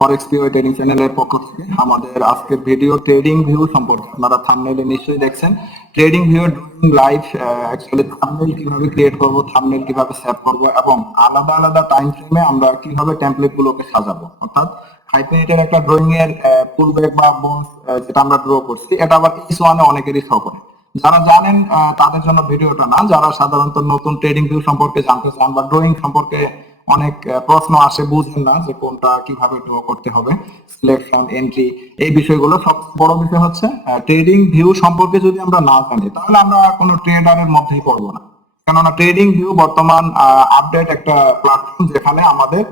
ফরেক্স pure trading চ্যানেলের পক্ষ থেকে আমাদের আজকের ভিডিও ট্রেডিং ভিউ সম্পর্কে। আপনারা থাম্বনেইলে নিশ্চয়ই দেখছেন trading view doing live. Actually thumbnail কিভাবে ক্রিয়েট করব, থাম্বনেইল কিভাবে সেভ করব এবং আলাদা আলাদা টাইম ফ্রেমে আমরা কিভাবে টেমপ্লেট গুলোকে সাজাবো। অর্থাৎ 5 মিনিটের একটা ড্রয়িং এর ফুল ব্যাক বা বস যেটা আমরা ড্র করছি, এটা আবার ইস1 অনেকেরই শখ করে। যারা জানেন তাদের জন্য ভিডিওটা না, যারা সাধারণত নতুন ট্রেডিং ভিউ সম্পর্কে জানতে চান বা ড্রয়িং সম্পর্কে অনেক প্রশ্ন আসে, বুঝেন না যে কোনটা কিভাবে ড্র করতে হবে, সিলেকশন এন্ট্রি, এই বিষয়গুলো। সবচেয়ে বড় বিষয় হচ্ছে ট্রেডিং ভিউ সম্পর্কে যদি আমরা না জানি তাহলে আমরা কোনো ট্রেডারের মধ্যেই পড়বো না। কেননা ট্রেডিং ভিউ বর্তমান আপডেট একটা প্ল্যাটফর্ম যেখানে আমাদের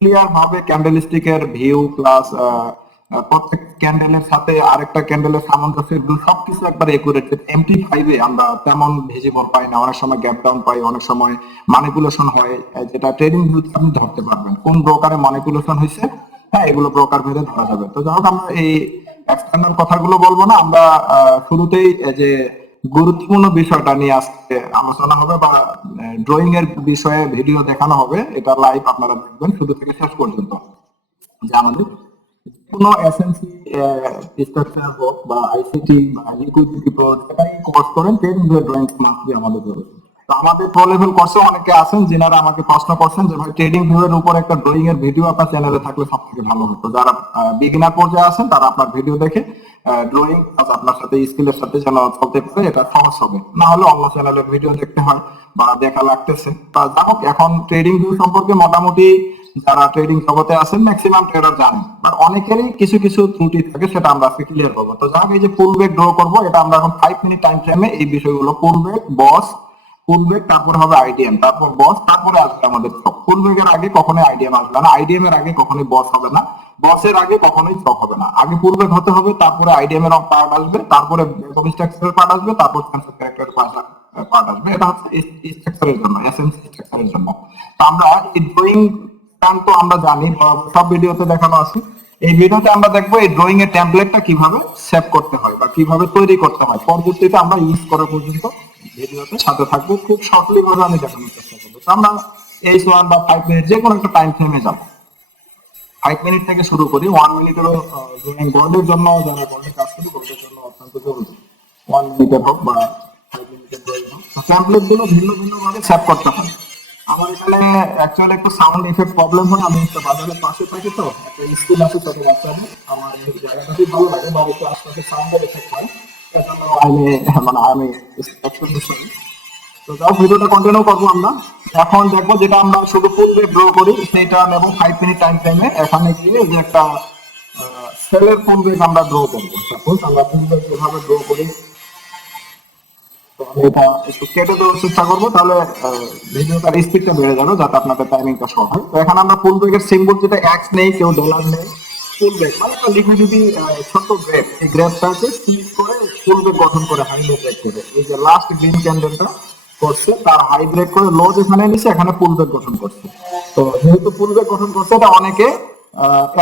ক্লিয়ার ভাবে ক্যান্ডেলস্টিকের ভিউ প্লাস প্রত্যেক ক্যান্ডেলের সাথে আরেকটা ক্যান্ডেলের সামঞ্জস্যের সবকিছু একবার একুরেট। MT5 এ আমরা তেমন ভিজিবল পাই না, অনেক সময় গ্যাপ ডাউন পাই, অনেক সময় ম্যানিপুলেশন হয়, যেটা ট্রেডিং ভিউতে আপনি ধরতে পারবেন কোন ব্রোকারে ম্যানিপুলেশন হয়েছে। হ্যাঁ, এগুলো ব্রোকার ভেদে ধরা যাবে। তো যাই হোক, আমরা এই এক্সটার্নাল কথাগুলো বলবো না, আমরা শুরুতেই যে গুরুত্বপূর্ণ বিষয়টা নিয়ে আজকে আলোচনা হবে বা ড্রয়িং এর বিষয়ে ভিডিও দেখানো হবে। এটা লাইভ আপনারা দেখবেন শুরু থেকে শেষ পর্যন্ত। যে আমাদের কোনো এসএনসি স্ট্রাকচার হোক বা আইসিটি বা লিকুইডিটি প্রো যেটাই কোর্স করেন, ট্রেডিং ড্রয়িং মাস্ট আমাদের জরুরি। তো আমাদের প্রো লেভেল কোর্সে অনেকে আছেন যিনারা আমাকে প্রশ্ন করছেন যে ভাই ট্রেডিং ভিউ এর উপর একটা ড্রয়িং এর ভিডিও আপনার চ্যানেলে থাকলে সবথেকে ভালো হতো। যারা বিগিনার পর্যায়ে আছেন তারা আপনার ভিডিও দেখে ড্রয়িং আপনার সাথে স্কিলের সাথে যেন চলতে পারে, এটা সহজ হবে। না হলে অন্য চ্যানেলের ভিডিও দেখতে হয় বা দেখা লাগতেছে। তা যাই হোক, এখন ট্রেডিং ভিউ সম্পর্কে মোটামুটি যারা ট্রেডিং জগতে আছেন ম্যাক্সিমাম ট্রেডার জানেন, বাট অনেকেরই কিছু কিছু ত্রুটি থাকে, সেটা আমরা আজকে ক্লিয়ার করবো। তো যাক, এই যে পুল ব্রেক ড্র করবো, এটা আমরা এখন 5 মিনিট টাইম ফ্রেমে এই বিষয়গুলো পুল ব্রেক, বস, পুল ব্রেক, তারপর হবে আইডিএম, তারপর বস, তারপরে আসবে আমাদের চক। পুল ব্রেকের আগে কখনোই আইডিএম আসবে না, আইডিএম এর আগে কখনোই বস হবে না, বসের আগে কখনোই চক হবে না। আগে পুল ব্রেক হতে হবে, তারপরে আইডিএম এর পার্ট আসবে, তারপরে স্ট্রাকচারের পার্ট আসবে, তারপর ট্রান্সফার ক্যারেক্টার পার্ট আসবে। এটা হচ্ছে স্ট্রাকচারের জন্য, এসএমসি স্ট্রাকচারের জন্য। তো আমরা এই ড্রয়িং তো আমরা জানি, সব ভিডিওতে দেখানো আছে। এই ভিডিওতে আমরা দেখবো এই ড্রয়িং এর টেমপ্লেটটা কিভাবে সেভ করতে হয় বা কিভাবে তৈরি করতে হয়। পরবর্তীতে আমরা ইউজ করা পর্যন্ত ভিডিওতে সাথে থাকবো, খুব শর্টলি ভাবে আমি দেখানোর চেষ্টা করবো। তো আমরা H1 বা 5 মিনিট যে কোনো একটা টাইম ফ্রেমে যাবো। 5 মিনিট থেকে শুরু করি। 1 মিনিটেরও ড্রয়িং গোল্ডের জন্য, যারা গোল্ডে কাজ করি গোল্ডের জন্য অত্যন্ত জরুরি। 1 মিনিটের হোক বা 5 মিনিটের ড্রয়িং হোক, টেমপ্লেট গুলো ভিন্ন ভিন্ন ভাবে সেভ করতে হয়। আমার এখানে অ্যাকচুয়ালি একটু সাউন্ড ইফেক্ট প্রবলেম হয়, আমি একটা বাজারের পাশে থাকি, তো একটা স্কুল আছে ছোট বাচ্চাদের। আমার এই জায়গাটাতে ভালো লাগে, বা একটু আশপাশে সাউন্ডের ইফেক্ট হয়, সেজন্য আমি অ্যাকচুয়ালি সরি। তো যাও, ভিডিওটা কন্টিনিউ করবো আমরা। এখন দেখবো যেটা আমরা শুধু পূর্বে ড্র করি সেটা নেব 5 মিনিট টাইম ফ্রেমে। এখানে গিয়ে যে একটা সেলের পূর্বে আমরা ড্র করবো। সাপোজ আমরা পূর্বে যেভাবে ড্র করি, তো আমি এটা একটু কেটে দেওয়ার চেষ্টা করবো, তাহলে ভিডিওটার স্পিডটা বেড়ে যাবে যাতে আপনাদের টাইমিংটা সহজ হয়। তো এখানে আমরা ফুল ব্রেকের সিম্বল, যেটা এক্স নেই, কেউ ডলার নেই, ফুল ব্রেক মানে একটা লিকুইডিটি ছোট গ্রেপ, এই গ্রেপটাকে স্প্লিট করে ফুল ব্রেক গঠন করে, হাই লো ব্রেক করে, এই যে লাস্ট গ্রিন ক্যান্ডেলটা করছে তার হাই ব্রেক করে লো যেখানে নিছে এখানে ফুল ব্রেক গঠন করছে। তো যেহেতু ফুল ব্রেক গঠন করছে, এটা অনেকে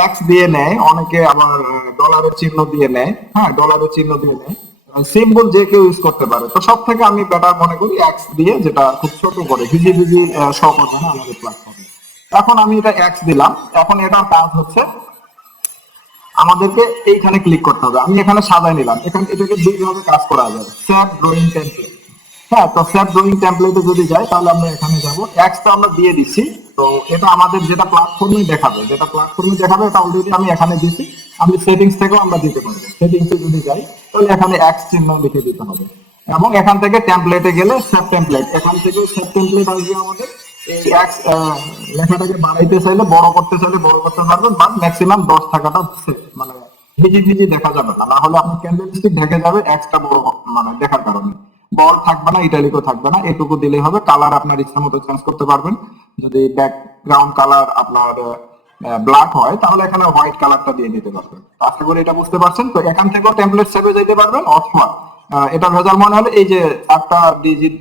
এক্স দিয়ে নেয়, অনেকে আবার ডলারের চিহ্ন দিয়ে নেয়। হ্যাঁ, ডলারের চিহ্ন দিয়ে নেয়, সিম্বল যে কেউ ইউজ করতে পারে। তো সব থেকে আমি বেটার মনে করি এক্স দিয়ে, যেটা খুব ছোট করে ভিজি ভিজি শো করবে না আমাদের প্ল্যাটফর্মে। এখন আমি এটা এক্স দিলাম। এখন এটার কাজ হচ্ছে আমাদেরকে এইখানে ক্লিক করতে হবে। আমি এখানে সাজাই নিলাম, এখানে এটাকে দুই ভাবে কাজ করা যায়, সেভ ড্রয়িং টেমপ্লেট। হ্যাঁ, তো সেভ ড্রয়িং টেমপ্লেটে যদি যাই তাহলে আমরা এখানে যাব, এক্সটা আমরা দিয়ে দিচ্ছি। তো এটা আমাদের যেটা প্ল্যাটফর্মে দেখাবে, এটা অলরেডি আমি এখানে দিচ্ছি। আমি সেটিংস থেকেও আমরা দিতে পারবো। সেটিংসে যদি যাই তাহলে এখানে এক্স চিহ্ন লিখে দিতে হবে, এবং এখান থেকে টেমপ্লেটে গেলে সেভ টেমপ্লেট, এখান থেকে সেভ টেমপ্লেট আসবে আমাদের। এই এক্স লেখাটাকে বাড়াইতে চাইলে, বড় করতে চাইলে বড় করতে পারবেন, বাট ম্যাক্সিমাম 10 থাকাটা মানে ভিজি ভিজি দেখা যাবে না, না হলে আপনার ক্যান্ডেল স্টিক ঢেকে যাবে এক্সট্রা বড় মানে দেখার কারণে। বড় থাকবে না, ইটালিকও থাকবে না, এটুকু দিলেই হবে। কালার আপনার ইচ্ছা মতো চেঞ্জ করতে পারবেন। যদি ব্যাকগ্রাউন্ড কালার আপনার ব্ল্যাক হয় তাহলে এখানে হোয়াইট কালারটা দিয়ে দিতে পারবেন। আশা করি এটা বুঝতে পারছেন। তো এখান থেকেও টেমপ্লেট সেভে যেতে পারবেন, অথবা এটা ভেজাল মনে হলে এই যে 4টা ডিজিট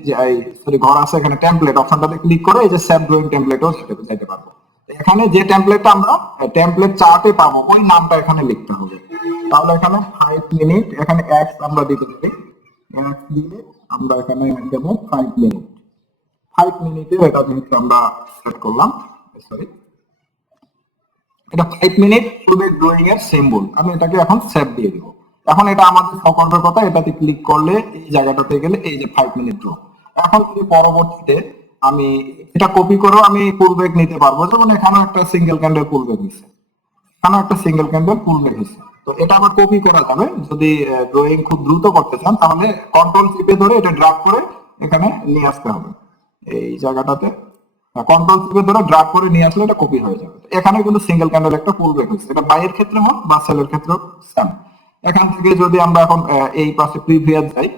সরি ঘর আছে, এখানে টেমপ্লেট অপশনটাতে ক্লিক করে এই যে সেভ ড্রয়িং টেমপ্লেটও যেতে পারবো। এখানে যে টেমপ্লেটটা আমরা টেমপ্লেট চার্টে পাবো ওই নামটা এখানে লিখতে হবে। তাহলে এখানে 5 মিনিট, এখানে এক্স আমরা দিতে পারি, এক্স দিয়ে আমরা এখানে দেবো 5 মিনিট। 5 মিনিটে এটা যেহেতু আমরা সেট করলাম, সরি এটা 5 মিনিট পুলব্যাক ড্রয়িং এর সিম্বল। আমি এটাকে এখন সেভ দিয়ে দিব। এখন এটা আমাদের সকর্বের কথা, এটাতে ক্লিক করলে এই জায়গাটাতে গেলে এই যে 5 মিনিট ড্র। এখন যদি পরবর্তীতে আমি এটা কপি করেও আমি পুলব্যাক নিতে পারবো, যেমন এখানে একটা সিঙ্গেল ক্যান্ডেল পুলব্যাক হয়েছে, এখানে একটা সিঙ্গেল ক্যান্ডেল পুলব্যাক হয়েছে। তো এটা আবার কপি করা যাবে, যদি ড্রয়িং খুব দ্রুত করতে চান তাহলে কন্ট্রোল চিপে ধরে এটা ড্র্যাগ করে এখানে নিয়ে আসতে হবে। এই জায়গাটাতে কন্ট্রোল চিপে ধরে ড্র্যাগ করে নিয়ে আসলে এটা কপি হয়ে যাবে। এখানে কিন্তু সিঙ্গেল ক্যান্ডেল একটা পুলব্যাক হয়েছে, এটা বাইয়ের ক্ষেত্রে হোক বা সেলের ক্ষেত্রে সেম। এখান থেকে যদি আমরা এখন এই পাশে প্রিভিয়াস যাই,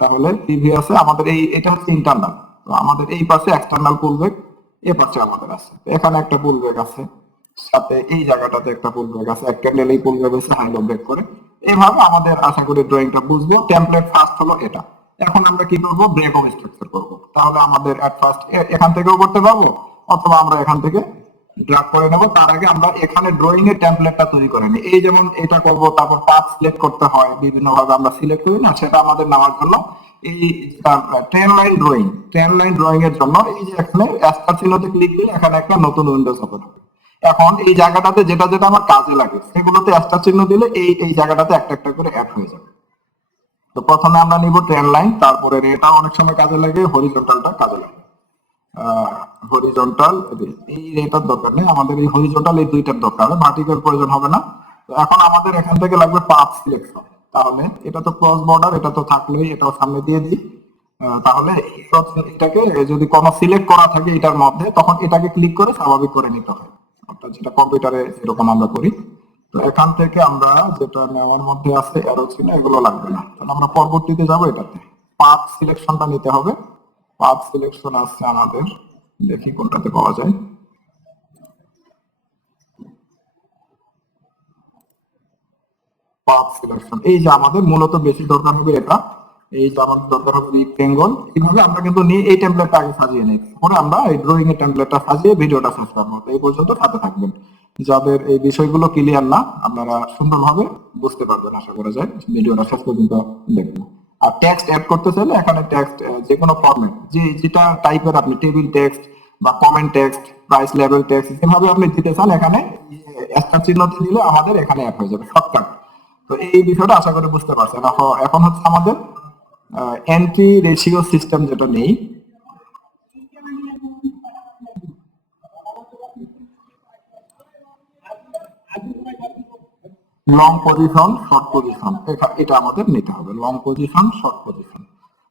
তাহলে প্রিভিয়াসে আমাদের এটা হচ্ছে ইন্টারনাল, তো আমাদের এই পাশে এক্সটার্নাল পুলব্যাক, এই পাশে আমাদের আছে, এখানে একটা পুলব্যাক আছে, সাথে এই জায়গাটাতে একটা পুলব্যাক আছে, এক ক্যান্ডেল এই পুলব্যাক হচ্ছে হাই লো ব্রেক করে। এইভাবে আমাদের আশা করি ড্রয়িংটা বুঝবো। টেমপ্লেট ফার্স্ট হলো এটা। এখন আমরা কি করব, ব্রেক অফ স্ট্রাকচার করব। তাহলে আমাদের এট ফার্স্ট এখান থেকেও করতে পারবো, অথবা আমরা এখান থেকে ড্রাগ করে নেব। তার আগে আমরা এখানে ড্রয়িং এর টেমপ্লেটটা তৈরি করে নিই। এই যেমন এটা করব, তারপর পাথ সিলেক্ট করতে হয়, বিভিন্ন ভাবে আমরা সিলেক্ট করি না, সেটা আমাদের নেওয়ার জন্য এই ট্রেন লাইন ড্রয়িং এর জন্য এই যে এখানে অ্যাস্টার চিহ্নতে ক্লিক দিলে এখানে একটা নতুন উইন্ডোজ ওপেন হবে। এখন এই জায়গাটাতে যেটা যেটা আমার কাজে লাগে সেগুলোতে অ্যাস্টার চিহ্ন দিলে এই জায়গাটাতে একটা একটা করে অ্যাড হয়ে যাবে। তো প্রথমে আমরা নিব ট্রেন লাইন, তারপরে এটা অনেক সময় কাজে লাগে, হরিজন্টালটা কাজে লাগে। হরিজন্টাল এই রেটার দরকার নেই আমাদের, এই হরিজন্টাল এই দুইটার দরকার হবে, ভার্টিক্যাল প্রয়োজন হবে না। তো এখন আমাদের এখান থেকে লাগবে পাথ সিলেকশন। তাহলে এটা তো ক্রস বর্ডার, এটা তো থাকলেই, এটাও সামনে দিয়ে দিই। তাহলে এটাকে যদি কোনো সিলেক্ট করা থাকে এটার মধ্যে, তখন এটাকে ক্লিক করে স্বাভাবিক করে নিতে হয়, অর্থাৎ যেটা কম্পিউটারে যেরকম আমরা করি। তো এখান থেকে আমরা যেটা নেওয়ার মধ্যে আছে অ্যারো চিহ্ন, এগুলো লাগবে না, তাহলে আমরা পরবর্তীতে যাবো এটাতে। পাথ সিলেকশনটা নিতে হবে। পাথ সিলেকশন আছে আমাদের, দেখি কোনটাতে পাওয়া যায়। পাথ সিলেকশন এই যে আমাদের মূলত বেশি দরকার হবে এটা, এই যে আমাদের দরকার হবে রেক্টেঙ্গল। এইভাবে আমরা কিন্তু নিয়ে এই টেমপ্লেটটা আগে সাজিয়ে নিই, পরে আমরা এই ড্রয়িং এর টেমপ্লেটটা সাজিয়ে ভিডিওটা শেষ করবো। এই পর্যন্ত সাথে থাকবেন। যাদের এই বিষয়গুলো ক্লিয়ার না, আপনারা সুন্দরভাবে বুঝতে পারবেন আশা করা যায়, ভিডিওটা শেষ পর্যন্ত দেখবেন। আর টেক্সট অ্যাড করতে চাইলে এখানে টেক্সট যে কোনো ফরম্যাট, যেটা টাইপের আপনি টেবিল টেক্সট বা comment text, price level text যেভাবে আপনি দিতে চান, এখানে স্টার চিহ্নটি দিলে আমাদের এখানে অ্যাড হয়ে যাবে শর্টকাট। তো এই বিষয়টা আশা করি বুঝতে পারছেন। এখন হচ্ছে আমাদের এন্ট্রি রেশিও সিস্টেম যেটা নেই, লং পজিশন শর্ট পজিশন, এটা আমাদের নিতে হবে। লং পজিশন শর্ট পজিশন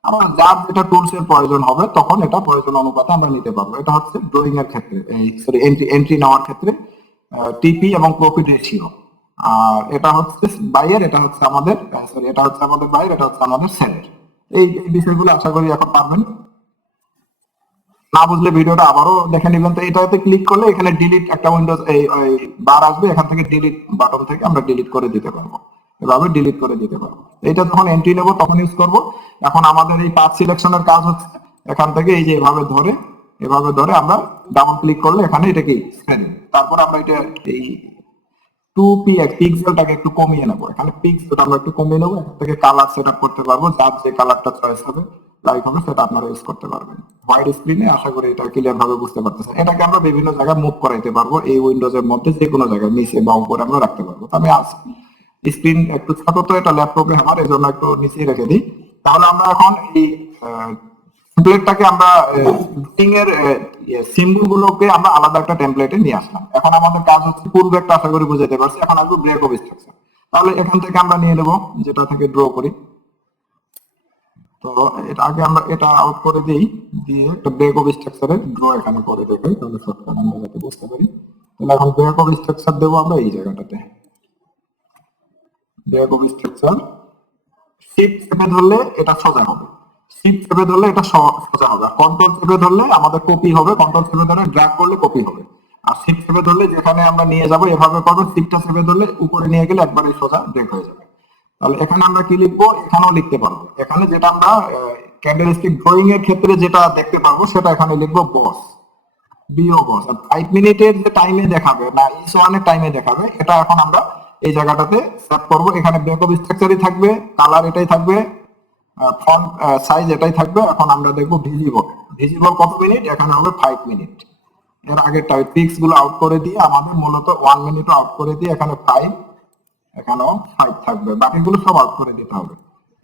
আমরা যার যেটা টুলস এর প্রয়োজন হবে তখন এটা প্রয়োজন অনুপাতে আমরা নিতে পারবো। এটা হচ্ছে ড্রয়িং এর ক্ষেত্রে, এই সরি এন্ট্রি নেওয়ার ক্ষেত্রে টিপি এবং প্রফিট রেশিও। আর এটা হচ্ছে বাইয়ের, এটা হচ্ছে আমাদের সরি এটা হচ্ছে আমাদের বাইয়ের, এটা হচ্ছে আমাদের সেলের। এই বিষয়গুলো আশা করি এখন পারবেন। না বুঝলে ভিডিওটা আবারও দেখে নেবেন। তো এটাতে ক্লিক করলে এখানে ডিলিট একটা উইন্ডোজ এই বার আসবে, এখান থেকে ডিলিট বাটন থেকে আমরা ডিলিট করে দিতে পারবো, এভাবে ডিলিট করে দিতে পারবো। এটা যখন এন্ট্রি নেব তখন ইউজ করব। এখন আমাদের এই পাথ সিলেকশনের কাজ হচ্ছে এখান থেকে এই যে এভাবে ধরে আমরা ডাবল ক্লিক করলে এখানে এটা কি স্ক্রিন, তারপর আমরা এটা এই 2px পিক্সেলটাকে একটু কমিয়ে নেবো, এখানে পিক্সেলটা আমরা একটু কমিয়ে নেবো, এখান থেকে কালার সেট আপ করতে পারবো, যার যে কালারটা চয়েস হবে লাইক হবে সেটা আপনারা ইউজ করতে পারবেন। হোয়াইট স্ক্রিনে আশা করি এটা ক্লিয়ার ভাবে বুঝতে পারতেছেন। এটাকে আমরা বিভিন্ন জায়গায় মুভ করাইতে পারবো, এই উইন্ডোজের মধ্যে যে কোনো জায়গায় নিচে বা উপরে আমরা রাখতে পারবো। আমি স্ক্রিন একটু ছোট, তো এটা ল্যাপটপে আমার, এই জন্য একটু নিচেই রেখে দিই। তাহলে আমরা এখন এই টেমপ্লেটটাকে আমরা ড্রয়িং এর সিম্বল গুলোকে আমরা আলাদা একটা টেমপ্লেটে নিয়ে আসলাম। এখন আমাদের কাজ হচ্ছে পুলব্যাকটা আশা করি বুঝাতে পারছি। এখন আসবো ব্রেক অফ স্ট্রাকচার। তাহলে এখান থেকে আমরা নিয়ে নেব যেটা থেকে ড্র করি। তো এটা আগে আমরা এটা আউট করে দিই, দিয়ে একটা ব্রেক অফ স্ট্রাকচারে ড্র এখানে করে দেখাই, তাহলে শর্টকাট আমরা যাতে বুঝতে পারি। তাহলে এখন ব্রেক অফ স্ট্রাকচার দেবো আমরা এই জায়গাটাতে। ব্রেক অফ স্ট্রাকচার শিফট চেপে ধরলে এটা সোজা হবে, শিফট চেপে ধরলে এটা সোজা হবে, আর কন্ট্রোল চেপে ধরলে আমাদের কপি হবে, কন্ট্রোল চেপে ধরে ড্র্যাগ করলে কপি হবে। আর শিফট চেপে ধরলে যেখানে আমরা নিয়ে যাব এভাবে করবো, শিফটটা চেপে ধরলে উপরে নিয়ে গেলে একবারে সোজা ব্রেক হয়ে যাবে। তাহলে এখানে আমরা কি লিখবো, এখানেও লিখতে পারবো। এখানে যেটা আমরা ক্যান্ডেলস্টিক ড্রয়িং এর ক্ষেত্রে যেটা দেখতে পারবো সেটা এখানে লিখবো বস, বিও বস। আর 5 মিনিটের যে টাইমে দেখাবে না ইস ওয়ানের টাইমে দেখাবে, এটা এখন আমরা এই জায়গাটাতে সেট করব। এখানে ব্রেক অফ স্ট্রাকচারই থাকবে, কালার এটাই থাকবে, ফন্ট সাইজ এটাই থাকবে। এখন আমরা দেখবো ভিজিবল কত মিনিট, এখানে হবে 5 মিনিট। এর আগেরটা ফিক্স গুলো আউট করে দিয়ে আমাদের মূলত 1 মিনিট আউট করে দিয়ে এখানে 5, এখানেও 5 থাকবে, বাকিগুলো সব আউট করে দিতে হবে।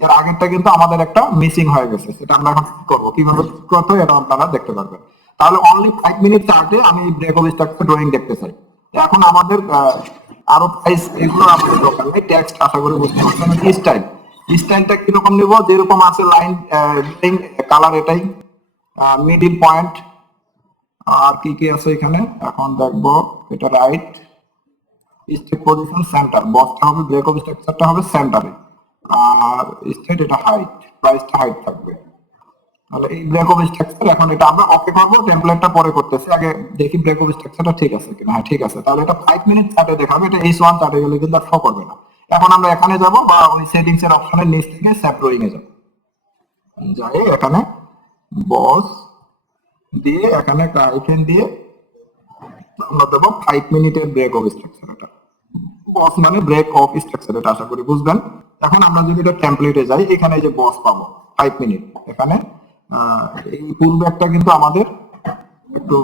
এর আগেরটা কিন্তু আমাদের একটা মিসিং হয়ে গেছে, সেটা আমরা এখন ঠিক করবো, কিভাবে ঠিক করতে হয় এটা আপনারা দেখতে পারবেন। তাহলে অনলি 5 মিনিট চার্টে আমি ব্রেক অফ স্ট্রাকচার ড্রয়িং দেখতে চাই। এখন আমাদের আরো প্রাইস এগুলো আমাদের দরকার নেই, টেক্সট আশা করি বুঝতে পারছেন। স্টাইলটা কিরকম নিব, যেরকম আছে লাইন কালার এটাই, মিডিল পয়েন্ট, আর কি কি আছে এখানে এখন দেখবো। এটা রাইট, স্টেট পজিশন সেন্টার, বক্সটা হবে ব্রেক অফ স্ট্রাকচারটা হবে সেন্টারে, আর স্টেট এটা হাইট, প্রাইসটা হাইট থাকবে। তাহলে এই ব্রেক অফ স্ট্রাকচার এখন এটা আমরা ওকে করবো, টেমপ্লেটটা পরে করতেছি, আগে দেখি ব্রেক অফ স্ট্রাকচারটা ঠিক আছে কিনা। হ্যাঁ ঠিক আছে, তাহলে এটা 5 মিনিট চার্টে দেখাবে, এটা H1 চার্টে গেলে কিন্তু আর শো করবে না। এখন আমরা এখানে যাব বা ওই সেটিংস এর অপশনের নিচ থেকে স্যাপ ড্রয়িং এ যাব, যাই এখানে বস দিয়ে এখানে একটা আইকন দিয়ে আমরা দেবো 5 মিনিটের ব্রেক অফ স্ট্রাকচার। এটা বস মানে ব্রেক অফ স্ট্রাকচার, এটা আশা করি বুঝবেন। এখন আমরা যদি এটা টেমপ্লেটে যাই, এখানে যে বস পাবো 5 মিনিট, এখানে এই পুল ব্যাকটা কিন্তু আমাদের একটু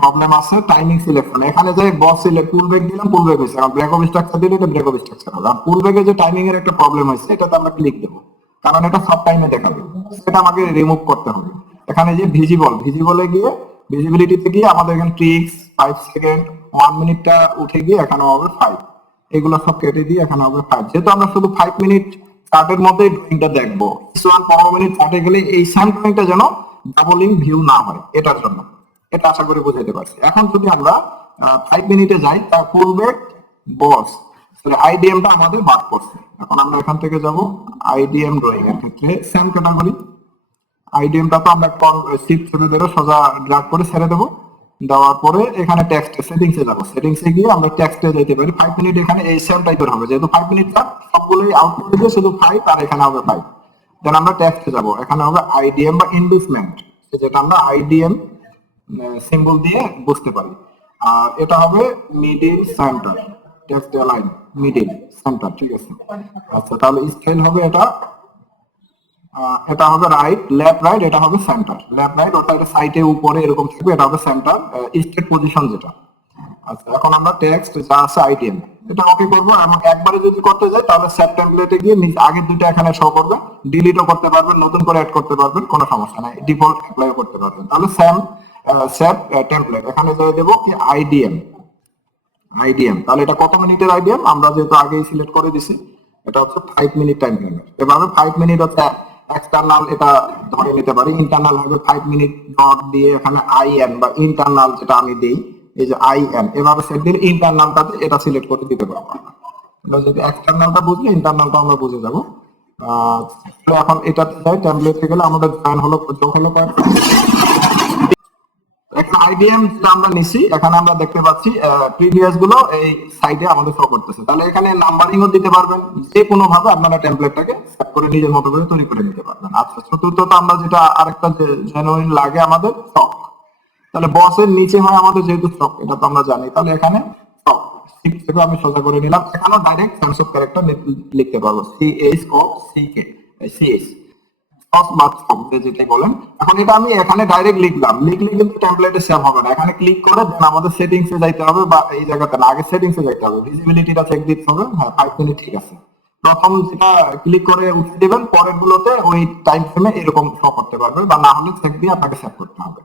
প্রবলেম আছে টাইমিং সিলেকশন। এখানে যে বস সিলেক্ট পুল ব্যাক দিলাম, পুল ব্যাক হয়েছে, এখন ব্রেক অফ স্ট্রাকচার দিলে এটা ব্রেক অফ স্ট্রাকচার হবে। আর পুল ব্যাকে যে টাইমিং এর একটা প্রবলেম হয়েছে, এটাতে আমরা ক্লিক দেবো, কারণ এটা সব টাইমে দেখাবে, সেটা আমাকে রিমুভ করতে হবে। এখানে যে ভিজিবলে গিয়ে ভিজিবিলিটিতে গিয়ে আমাদের এখানে ট্রিক্স 5 সেকেন্ড 1 মিনিটটা উঠে গিয়ে এখানে হবে 5, এগুলো সব কেটে দিয়ে এখানে হবে 5। যেহেতু আমরা শুধু 5 মিনিট চার্টের মধ্যে ড্রয়িংটা দেখবো, 15 মিনিট চার্টে গেলে এই সেম ড্রয়িংটা যেন ডাবলিং ভিউ না হয়, এটার জন্য। এটা আশা করি বুঝাতে পারছি। এখন যদি আমরা 5 মিনিটে যাই, তার পূর্বে বস আইডিএমটা আমাদের বাদ করছে। এখন আমরা এখান থেকে যাব আইডিএম ড্রয়িং এর ক্ষেত্রে সেম ক্যাটাগরি, আইডিএমটা তো আমরা শিফট ছেড়ে দেবো, সোজা ড্র্যাগ করে ছেড়ে দেবো, দেওয়ার পরে এখানে টেক্সট সেটিংসে যাবো, সেটিংসে গিয়ে আমরা টেক্সটে যেতে পারি। 5 মিনিট এখানে এই সেম টাইপের হবে, যেহেতু 5 মিনিট সবগুলোই আউট করে দিয়ে শুধু 5, আর এখানে হবে 5। দেন আমরা টেক্সটে যাব, এখানে হবে আইডিএম বা ইনভেস্টমেন্ট, যেটা আমরা আইডিএম সিম্বল দিয়ে বুঝতে পারি। আর এটা হবে middle centre, text align middle centre, ঠিক আছে। আচ্ছা, তাহলে স্টাইল হবে এটা, এটা হবে রাইট লেফট রাইট, এটা হবে সেন্টার লেফট রাইট, অর্থাৎ এটা সাইডে উপরে এরকম থাকবে, এটা হবে সেন্টার স্টেট পজিশন যেটা। আচ্ছা, এখন আমরা টেক্সট যা আছে আইটেম এটা ওকে করব, এবং একবারে যদি করতে যাই তাহলে সেভ টেমপ্লেটে গিয়ে আগের দুটো এখানে শো করবে, ডিলিটও করতে পারবেন, নতুন করে অ্যাড করতে পারবেন, কোনো সমস্যা নাই, ডিফল্ট অ্যাপ্লাই করতে পারবেন। তাহলে সেভ টেমপ্লেট এখানে দিয়ে দেব কি আইডিএম, তাহলে এটা কত মিনিটের আইডিএম আমরা যেহেতু আগেই সিলেক্ট করে দিছি, এটা হচ্ছে 5 মিনিট টাইম ফ্রেমের। এভাবে 5 মিনিট হচ্ছে এক্সটার্নাল, এটা ধরে নিতে পারি ইন্টারনাল হবে 5 মিনিট ডট দিয়ে এখানে আইএন বা ইন্টারনাল যেটা আমি দেই, এই যে আইএন এভাবে সেট দিলে ইন্টারনালটাতে এটা সিলেক্ট করে দিতে পারবো আমরা। এটা যদি এক্সটার্নালটা বুঝলে ইন্টারনালটা আমরা বুঝে যাব। এখন এটাতে যাই, টেমপ্লেটে গেলে আমাদের জয়েন হলো, যোগ হলো আইডিএম যেটা আমরা নিছি, এখানে আমরা দেখতে পাচ্ছি প্রিভিয়াস গুলো এই সাইডে আমাদের শো করতেছে। তাহলে এখানে নাম্বারিংও দিতে পারবেন, যে কোনো ভাবে আপনারা টেমপ্লেটটাকে সেট করে নিজের মতো করে তৈরি করে নিতে পারবেন। আচ্ছা, চতুর্থত আমরা যেটা আরেকটা জেনুইন লাগে আমাদের স্টক, তাহলে বসের নিচে হয় আমাদের যেহেতু স্টক, এটা তো আমরা জানি, তাহলে এখানে স্টক শিফট থেকে আমি সোজা করে নিলাম, এখানেও ডাইরেক্ট সেন্স অফ ক্যারেক্টার লিখতে পারবো, সিএস যেটাই বলেন। এখন এটা আমি এখানে ডাইরেক্ট লিখলাম, লিখলে কিন্তু টেমপ্লেটে সেভ হবে না, এখানে ক্লিক করে দেন আমাদের সেটিংস এ যাইতে হবে, বা এই জায়গাতে না, আগে সেটিংস এ যাইতে হবে, ভিজিবিলিটিটা চেক দিতে হবে। হ্যাঁ 5 মিনিট ঠিক আছে, প্রথম যেটা ক্লিক করে উঠিয়ে দিবেন, পরের গুলোতে ওই টাইম ফ্রেমে এরকম শো করতে পারবে, বা না হলে চেক দিয়ে আপনাকে সেভ করতে হবে।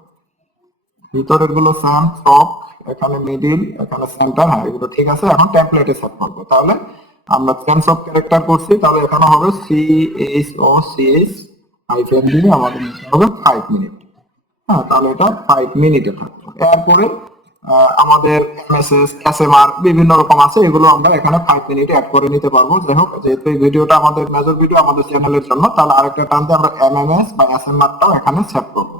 ভিতরের গুলো সাম টপ, এখানে মিডিল, এখানে সেন্টার, হ্যাঁ এগুলো ঠিক আছে। এখন টেমপ্লেটে সেভ করবো, তাহলে আমরা সেন্স অফ ক্যারেক্টার করছি, তাহলে এখানে হবে CHOCS হাইফেন দিয়ে আমাদের নিতে হবে 5 মিনিট। হ্যাঁ, তাহলে এটা 5 মিনিটে থাকবে। এরপরে আমাদের এমএসএস এসএমআর বিভিন্ন রকম আছে, এগুলো আমরা এখানে 5 মিনিটে অ্যাড করে নিতে পারবো। যাই হোক, যেহেতু এই ভিডিওটা আমাদের মেজর ভিডিও আমাদের চ্যানেলের জন্য, তাহলে আরেকটা টানতে আমরা এমএমএস বা এসএমআরটাও এখানে সেভ করবো।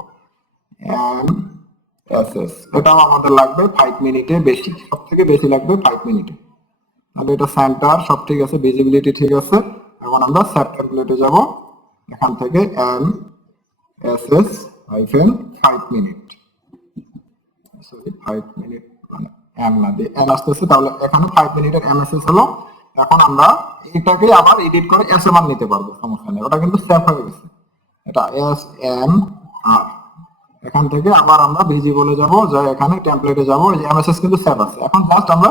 এমএসএস এটাও আমাদের লাগবে 5 মিনিটে বেশি, সব থেকে বেশি লাগবে 5 মিনিটে। তাহলে এটা সেন্টার সব ঠিক আছে, ভিজিবিলিটি ঠিক আছে। এখন আমরা সেভ টেমপ্লেটে যাব, এখান থেকে MSS hyphen 5 minute, sorry 5 minute মানে এম না দিয়ে এন আসতেছে, তাহলে এখানে 5 মিনিটের এমএসএস হলো। এখন আমরা এটাকে আবার এডিট করে এসএমআর নিতে পারবো, সমস্যা নেই, ওটা কিন্তু সেভ হয়ে গেছে। এটা এসএমআর এখান থেকে আবার আমরা ভিজিবলে যাব, যা এখানে টেমপ্লেটে যাব, এই এমএসএস কিন্তু সেভ আছে। এখন জাস্ট আমরা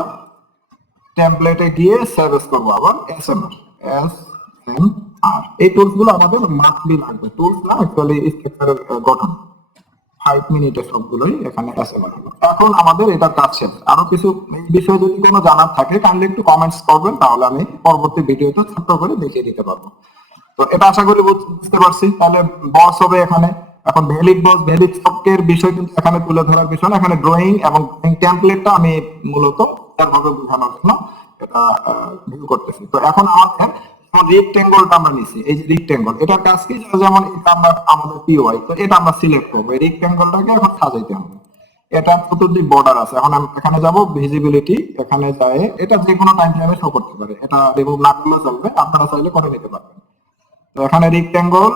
টেমপ্লেটে গিয়ে সেভ এস করবো আবার এস এম আর। এই টুলস গুলো আমাদের মাস্টলি লাগবে, টুলস না অ্যাকচুয়ালি স্ট্রাকচারের গঠন। 5 মিনিটে সবগুলোই এখানে এসএমআর হলো। এখন আমাদের এটা কাজ শেষ। আরো কিছু এই বিষয়ে যদি কোনো জানার থাকে কাইন্ডলি একটু কমেন্টস করবেন, তাহলে আমি পরবর্তী ভিডিওতে ছোট্ট করে দেখিয়ে দিতে পারবো। তো এটা আশা করি বুঝতে পারছি। তাহলে বস হবে এখানে। এখন ভ্যালিড বস ভ্যালিড স্টকের বিষয় কিন্তু এখানে তুলে ধরার বিষয় না, এখানে ড্রয়িং এবং টেমপ্লেটটা আমি মূলত ভাবে বোঝানোর জন্য এটা ভিউ করতেছি। তো এখন আমাদের রেক্টেঙ্গলটা আমরা নিছি, এই যে রেক্টেঙ্গল, এটার কাজ কি? যেমন এটা আমরা আমাদের পিওয়াই, তো এটা আমরা সিলেক্ট করবো, এই রেক্টেঙ্গলটাকে এখন সাজাইতে হবে। এটা চতুর্দিক বর্ডার আছে। এখন আমি এখানে যাব ভিজিবিলিটি, এখানে যায় এটা যে কোনো টাইম ফ্রেমে শো করতে পারে, এটা রিমুভ না করলে চলবে, আপনারা চাইলে করে নিতে পারবেন। তো এখানে রেক্টেঙ্গল,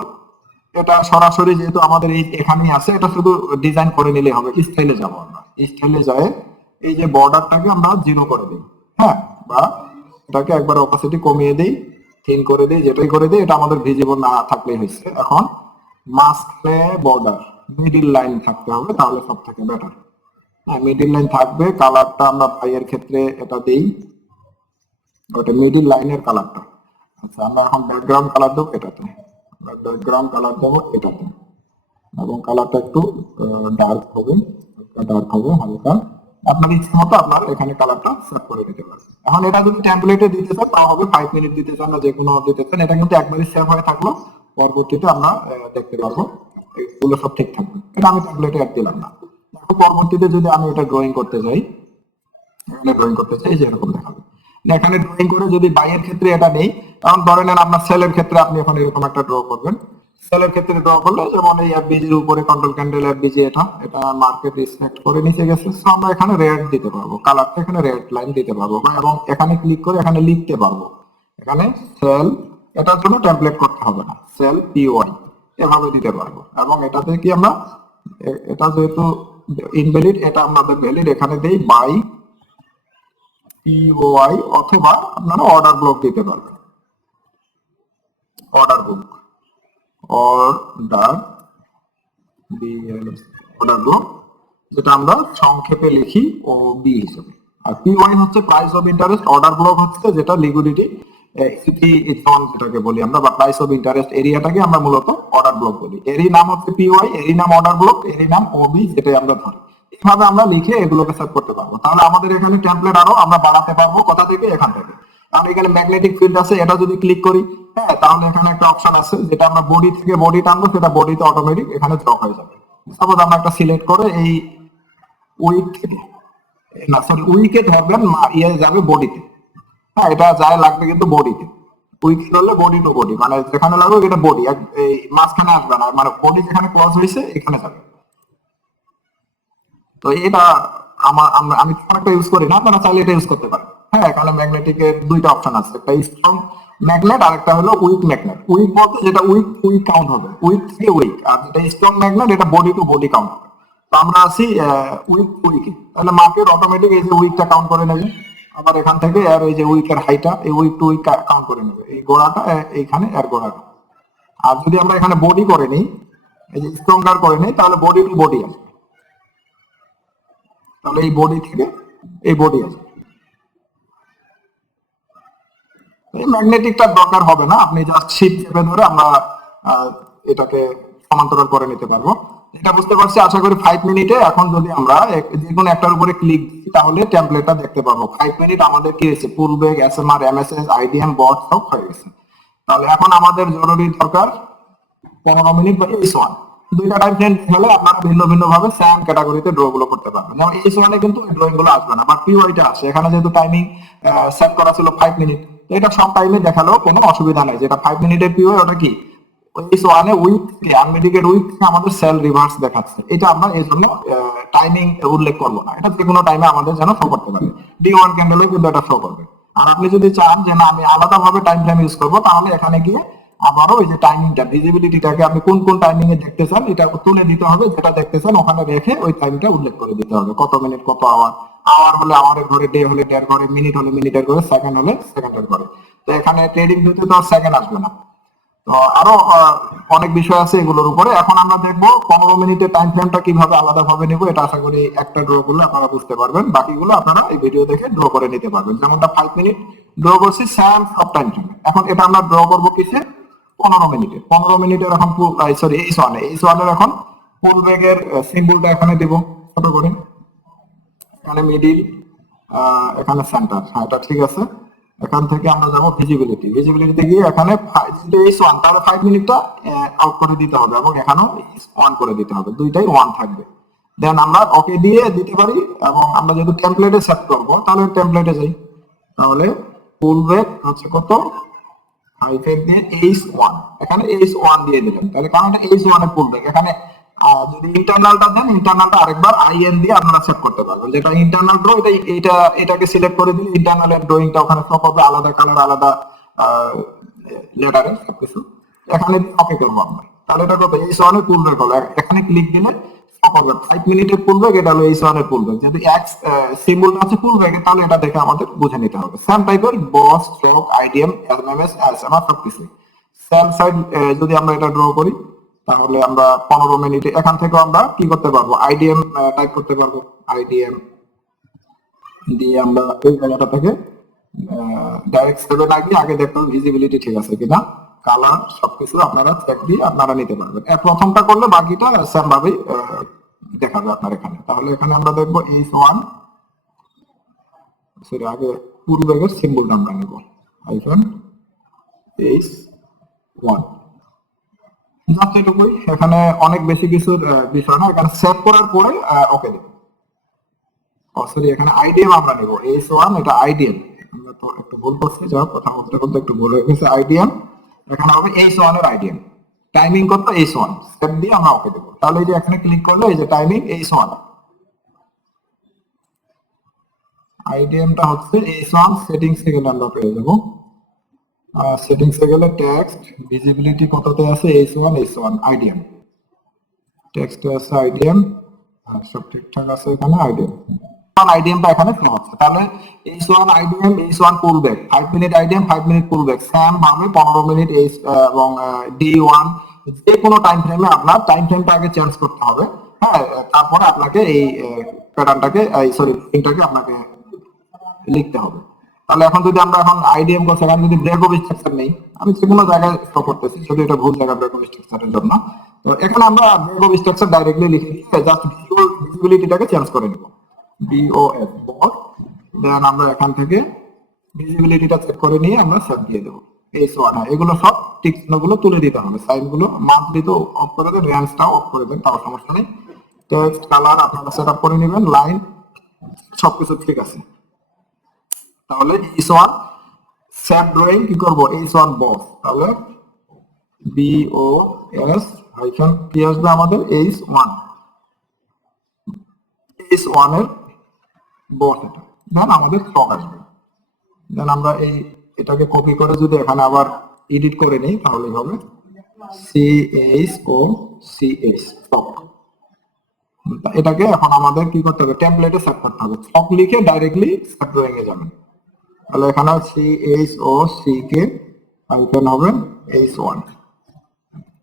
এটা সরাসরি যেহেতু আমাদের এই এখানেই আছে, এটা শুধু ডিজাইন করে নিলে হবে। স্টাইলে যাব আমরা, স্টাইলে যায় এই যে বর্ডারটাকে আমরা 0 করে দিই, হ্যাঁ, বা এটাকে একবার অপাসিটি কমিয়ে দিই, থিন করে দিই, যেটাই করে দিই, এটা আমাদের ভিজিবল না থাকলেই হয়েছে। এখন মাঝখানে বর্ডার মিডিল লাইন থাকতে হবে, তাহলে সব থেকে বেটার। হ্যাঁ, মিডিল লাইন থাকবে। কালারটা আমরা ভাইয়ের ক্ষেত্রে এটা দেই, ওটা মিডিল লাইনের কালারটা। আচ্ছা, আমরা এখন ব্যাকগ্রাউন্ড কালার দেবো এটাতে, ব্যাকগ্রাউন্ড কালার দেবো এটাতে, এবং কালারটা একটু ডার্ক হবে, হালকা। আপনার ইচ্ছা মতো আপনার এখানে কালারটা সেট করে দিতে পারেন। এখন এটা যদি টেমপ্লেটে দিতে চান তাও হবে, 5 মিনিট দিতে চান না যে কোনো দিতে চান, এটা কিন্তু একবারই সেভ হয়ে থাকলো, পরবর্তীতে আমরা দেখতে পারবো এগুলো সব ঠিক থাকবে। এটা আমি টেমপ্লেটে অ্যাড দিলাম না। দেখো পরবর্তীতে যদি আমি এটা ড্রয়িং করতে যাই, এখানে ড্রয়িং করতে চাই, যে এরকম দেখাবে। এখানে ড্রয়িং করে যদি বাইয়ের ক্ষেত্রে এটা নেই, কারণ ধরে নেন আপনার সেলের ক্ষেত্রে আপনি এখন এরকম একটা ড্র করবেন, সেলের ক্ষেত্রে ড্র করলে যেমন এই এফবিজি এর উপরে কন্ট্রোল ক্যান্ডেল এফবিজি, এটা মার্কেট রিসপেক্ট করে নিচে গেছে, সো আমরা এখানে রেড দিতে পারবো, কালারটা এখানে রেড লাইন দিতে পারবো, এবং এখানে ক্লিক করে এখানে লিখতে পারবো, এখানে সেল, এটার জন্য টেমপ্লেট করতে হবে না, সেল পিওয়াই এভাবে দিতে পারবো। এবং এটাতে কি আমরা এটা যেহেতু ইনভ্যালিড, এটা আমাদের ভ্যালিড, এখানে দেই বাই পিওয়াই, অথবা আপনারা অর্ডার ব্লক দিতে পারবেন, order book, order order block, যেটা আমরা সংক্ষেপে লিখি ও বি হিসেবে। আর পিওয়াই হচ্ছে price of interest, order block হচ্ছে যেটা লিকুইডিটি যেটাকে বলি আমরা, বা প্রাইস অফ ইন্টারেস্ট এরিয়াটাকে আমরা মূলত অর্ডার ব্লক বলি। এরই নাম হচ্ছে পিওয়াই, এরই নাম অর্ডার ব্লক, এরই নাম ওবি, যেটাই আমরা ধরি। এইভাবে আমরা লিখে এগুলোকে সেট করতে পারবো। তাহলে আমাদের এখানে টেমপ্লেট আরো আমরা বাড়াতে পারবো, কোথা থেকে? এখান থেকে। কারণ এখানে ম্যাগনেটিক ফিল্ড আছে, এটা যদি ক্লিক করি, হ্যাঁ, তাহলে এখানে একটা অপশন আছে যেটা আমরা বডি থেকে বডি টানবো, সেটা বডিতে অটোমেটিক এখানে ড্র হয়ে যাবে। সাপোজ আমরা একটা সিলেক্ট করে এই উইক থেকে, না সরি, উইকে ধরবেন, ইয়ে যাবে বডিতে, হ্যাঁ, এটা যায় লাগবে কিন্তু বডিতে। উইক ধরলে বডি টু বডি, মানে যেখানে লাগবে এটা বডি, এই মাঝখানে আসবে না, মানে বডি যেখানে ক্রস হয়েছে এখানে যাবে। তো এটা আমি একটা ইউজ করি না, আপনারা চাইলে এটা ইউজ করতে পারেন। হ্যাঁ, এখানে ম্যাগনেটিকের দুইটা অপশন আছে, একটা স্ট্রং ম্যাগনেট আর একটা হলো উইক ম্যাগনেট। উইক বলতে যেটা উইক উইক কাউন্ট হবে, উইক থেকে উইক, আর যেটা স্ট্রং ম্যাগনেট এটা বডি টু বডি কাউন্ট হবে। তো আমরা আছি উইক টু উইকে, তাহলে মার্কেট অটোমেটিক এই যে উইকটা কাউন্ট করে নেবে, আবার এখান থেকে আর এই যে উইকের হাইটা, এই উইক টু উইক কাউন্ট করে নেবে, এই গোড়াটা এইখানে আর গোড়াটা। আর যদি আমরা এখানে বডি করে নিই, এই যে স্ট্রঙ্গার করে নিই, তাহলে বডি টু বডি আসবে, তাহলে এই বডি থেকে এই বডি আসবে। এই ম্যাগনেটিকটার দরকার হবে না, আপনি জাস্ট শিফট চেপে ধরে আমরা এটাকে সমান্তরাল করে নিতে পারবো। এটা বুঝতে পারছি আশা করি 5 মিনিটে। এখন যদি আমরা যে কোনো একটার উপরে ক্লিক দিই, তাহলে টেমপ্লেটটা দেখতে পারবো। 5 মিনিট আমাদের কি হয়েছে, পুলব্যাক, এসএমআর, এমএসএস, আইডিএম, বট সব হয়ে গেছে। তাহলে এখন আমাদের জরুরি দরকার 15 মিনিট বা S1, দুইটা টাইম ফ্রেম হলে আপনারা ভিন্ন ভিন্ন ভাবে সেম ক্যাটাগরিতে ড্র গুলো করতে পারবেন। যেমন S1 এ কিন্তু ড্রয়িং গুলো আসবে না, বাট পিওয়াইটা আসে। এখানে যেহেতু টাইমিং সেট করা ছিল 5 মিনিট, তো এটা সব টাইমে দেখালেও কোনো অসুবিধা নাই। যেটা 5 মিনিটের পিওয়াই, ওটা কি S1 এ উইক থেকে আনমেডিকেট উইক থেকে আমাদের সেল রিভার্স দেখাচ্ছে, এটা আমরা এই জন্য টাইমিং উল্লেখ করবো না, এটা যে কোনো টাইমে আমাদের যেন শো করতে পারে। D1 ক্যান্ডেলে কিন্তু এটা শো করবে। আর আপনি যদি চান যে না আমি আলাদা ভাবে টাইম ফ্রেম ইউজ করবো, তাহলে এখানে গিয়ে আবারও এই যে টাইমিংটা, ভিজিবিলিটিটাকে আপনি কোন কোন টাইমিং এ দেখতে চান এটা তুলে দিতে হবে, যেটা দেখতে চান ওখানে রেখে ওই টাইমটা উল্লেখ করে দিতে হবে, কত মিনিট, কত আওয়ার, আওয়ার হলে আওয়ারের ঘরে, ডে হলে ডের ঘরে, মিনিট হলে মিনিটের ঘরে, সেকেন্ড হলে সেকেন্ডের ঘরে। তো এখানে ট্রেডিং ভিউতে তো আর সেকেন্ড আসবে না, তো আরো অনেক বিষয় আছে এগুলোর উপরে। এখন আমরা দেখবো 15 মিনিটের টাইম ফ্রেমটা কিভাবে আলাদা ভাবে নেবো। এটা আশা করি একটা ড্র করলে আপনারা বুঝতে পারবেন, বাকিগুলো আপনারা এই ভিডিও দেখে ড্র করে নিতে পারবেন। যেমনটা 5 মিনিট ড্র করছি সেম সব টাইম ফ্রেমে। এখন এটা আমরা ড্র করবো কিসে? 15 মিনিটে। 15 মিনিটের এখন সরি এইচ ওয়ানের এখন ফুল ব্যাগের সিম্বলটা এখানে দিব ছোট করে, এখানে মিডিল, এখানে সেন্টার। হ্যাঁ, এটা ঠিক আছে। এখান থেকে আমরা যাবো ভিজিবিলিটি। ভিজিবিলিটিতে গিয়ে এখানে এইচ ওয়ান, তাহলে 5 মিনিটটা আউট করে দিতে হবে এবং এখানেও অন করে দিতে হবে, দুইটাই ওয়ান থাকবে। দেন আমরা ওকে দিয়ে দিতে পারি। এবং আমরা যেহেতু টেমপ্লেটে সেট করবো তাহলে টেমপ্লেটে যাই। তাহলে ফুল ব্যাগ হচ্ছে কত, হাইফেন দিয়ে এইচ ওয়ান, এখানে এইচ ওয়ান দিয়ে দিলেন। তাহলে কারণ এটা এইচ ওয়ান এর ফুল ব্যাগ। এখানে যদি ইন্টারনালটা দেন, ইন্টারনালটা আরেকবার আইএন দিয়ে আপনারা সেট করতে পারবেন। যেটা ইন্টারনাল ড্র, এটাকে সিলেক্ট করে দিলে ইন্টারনালের ড্রয়িংটা ওখানে সব হবে, আলাদা কালার, আলাদা লেটারে সবকিছু। এখানে ওকে করবো আমরা। তাহলে এটা কত, এইচ ওয়ান এর ফুল ব্যাগ হলো। এখানে ক্লিক দিলে সব হবে 5 মিনিটের ফুল ব্যাগ। এটা হলো এইচ ওয়ান এর ফুল ব্যাগ। যেহেতু এক্স সিম্বলটা আছে ফুল ব্যাগে, তাহলে এটা দেখে আমাদের বুঝে নিতে হবে। সেম টাইপের বস, স্ট্রোক, আইডিএম, এমএমএস, আমার সবকিছু সেম সাইড। যদি আমরা এটা ড্র করি তাহলে আমরা 15 মিনিটে এখান থেকে আমরা কি করতে পারবো, আইডিএম টাইপ করতে পারবো। আইডিএম দিয়ে আমরা এই জায়গাটা থেকে ডাইরেক্ট সেভে না গিয়ে আগে দেখতে হবে ভিজিবিলিটি ঠিক আছে কিনা, কালার সবকিছু আপনারা চেক দিয়ে আপনারা নিতে পারবেন। এর প্রথমটা করলে বাকিটা সেম ভাবেই দেখাবে আপনার এখানে। তাহলে এখানে আমরা দেখবো এইচ ওয়ান, সরি আগে পুরো ব্যাগের সিম্বলটা আমরা নেব, আইফোন এইচ ওয়ান। জাস্ট এটুকুই। এখানে অনেক বেশি কিছুর বিষয় না। এখানে সেভ করার পরে ওকে দেব। সরি, এখানে আইডিএম আমরা নেব এইচ ওয়ান, এটা আইডিএম। আমরা তো একটু ভুল করছি, যা কথা বলতে বলতে একটু ভুল হয়ে গেছে। আইডিএম এখানে হবে এইচ ওয়ান এর আইডিএম। টাইমিং কত, এইচ ওয়ান। সেভ দিয়ে আমরা ওকে দেবো। তাহলে এই যে এখানে ক্লিক করলে এই যে টাইমিং এইচ ওয়ান, আইডিএমটা হচ্ছে এইচ ওয়ান। সেটিংসে গেলে আমরা পেয়ে যাবো। সেটিংসে গেলে টেক্সট ভিজিবিলিটি কততে আছে, এইচ ওয়ান আইডিএম। টেক্সটে আছে আইডিএম, সব ঠিকঠাক আছে এখানে। আইডিএম আইডিএমটা এখানে ফ্লো হচ্ছে। তাহলে H one IDM, H one পুল ব্যাক, 5 মিনিট আইডিএম, 5 মিনিট পুল ব্যাক। সেম ভাবে 15 মিনিট এইচ এবং ডি ওয়ান। যে কোনো টাইম ফ্রেমে আপনার টাইম ফ্রেমটা আগে চেঞ্জ করতে হবে। হ্যাঁ, তারপরে আপনাকে এই প্যাটার্নটাকে, সরি এটাকে আপনাকে লিখতে হবে। তাহলে এখন যদি আমরা এখন আইডিএম করছি, এখানে যদি ব্রেক অফ স্ট্রাকচার নেই, আমি যে কোনো জায়গায় শো করতেছি, শুধু এটা ভুল জায়গা ব্রেক অফ স্ট্রাকচারের জন্য। তো এখানে আমরা ব্রেক অফ স্ট্রাকচার ডাইরেক্টলি লিখে দিয়ে জাস্ট ভিজিবিলিটিটাকে চেঞ্জ করে নিব, বিওএফ বট। দেন আমরা এখান থেকে ভিজিবিলিটিটা চেক করে নিয়ে আমরা সেভ দিয়ে দেবো এইচ ওয়ান। এগুলো সব টিক চিহ্নগুলো তুলে দিতে হবে। সাইনগুলো মান্থলি তো অফ করে দেন, রেঞ্জটাও অফ করে দেন, তাও সমস্যা নেই। টেক্সট কালার আপনারা সেট আপ করে নেবেন, লাইন সবকিছু ঠিক আছে। তাহলে এইচ ওয়ান সেভ ড্রয়িং কি করবো, এইচ ওয়ান বস। তাহলে বিওএস হাইফেন কি আসবে আমাদের, এইচ ওয়ান, এইচ ওয়ান এর বস এটা। দেন আমাদের স্টক আসবে। দেন আমরা এটাকে কপি করে যদি এখানে আবার এডিট করে নিই তাহলে হবে CHOCH স্টক। এটাকে এখন আমাদের কি করতে হবে, টেমপ্লেটে সেট করতে হবে। স্টক লিখে ডাইরেক্টলি সেট ড্রয়িং এ যাবেন। তাহলে এখানে CHOCK হাইফেন হবে এইচ ওয়ান,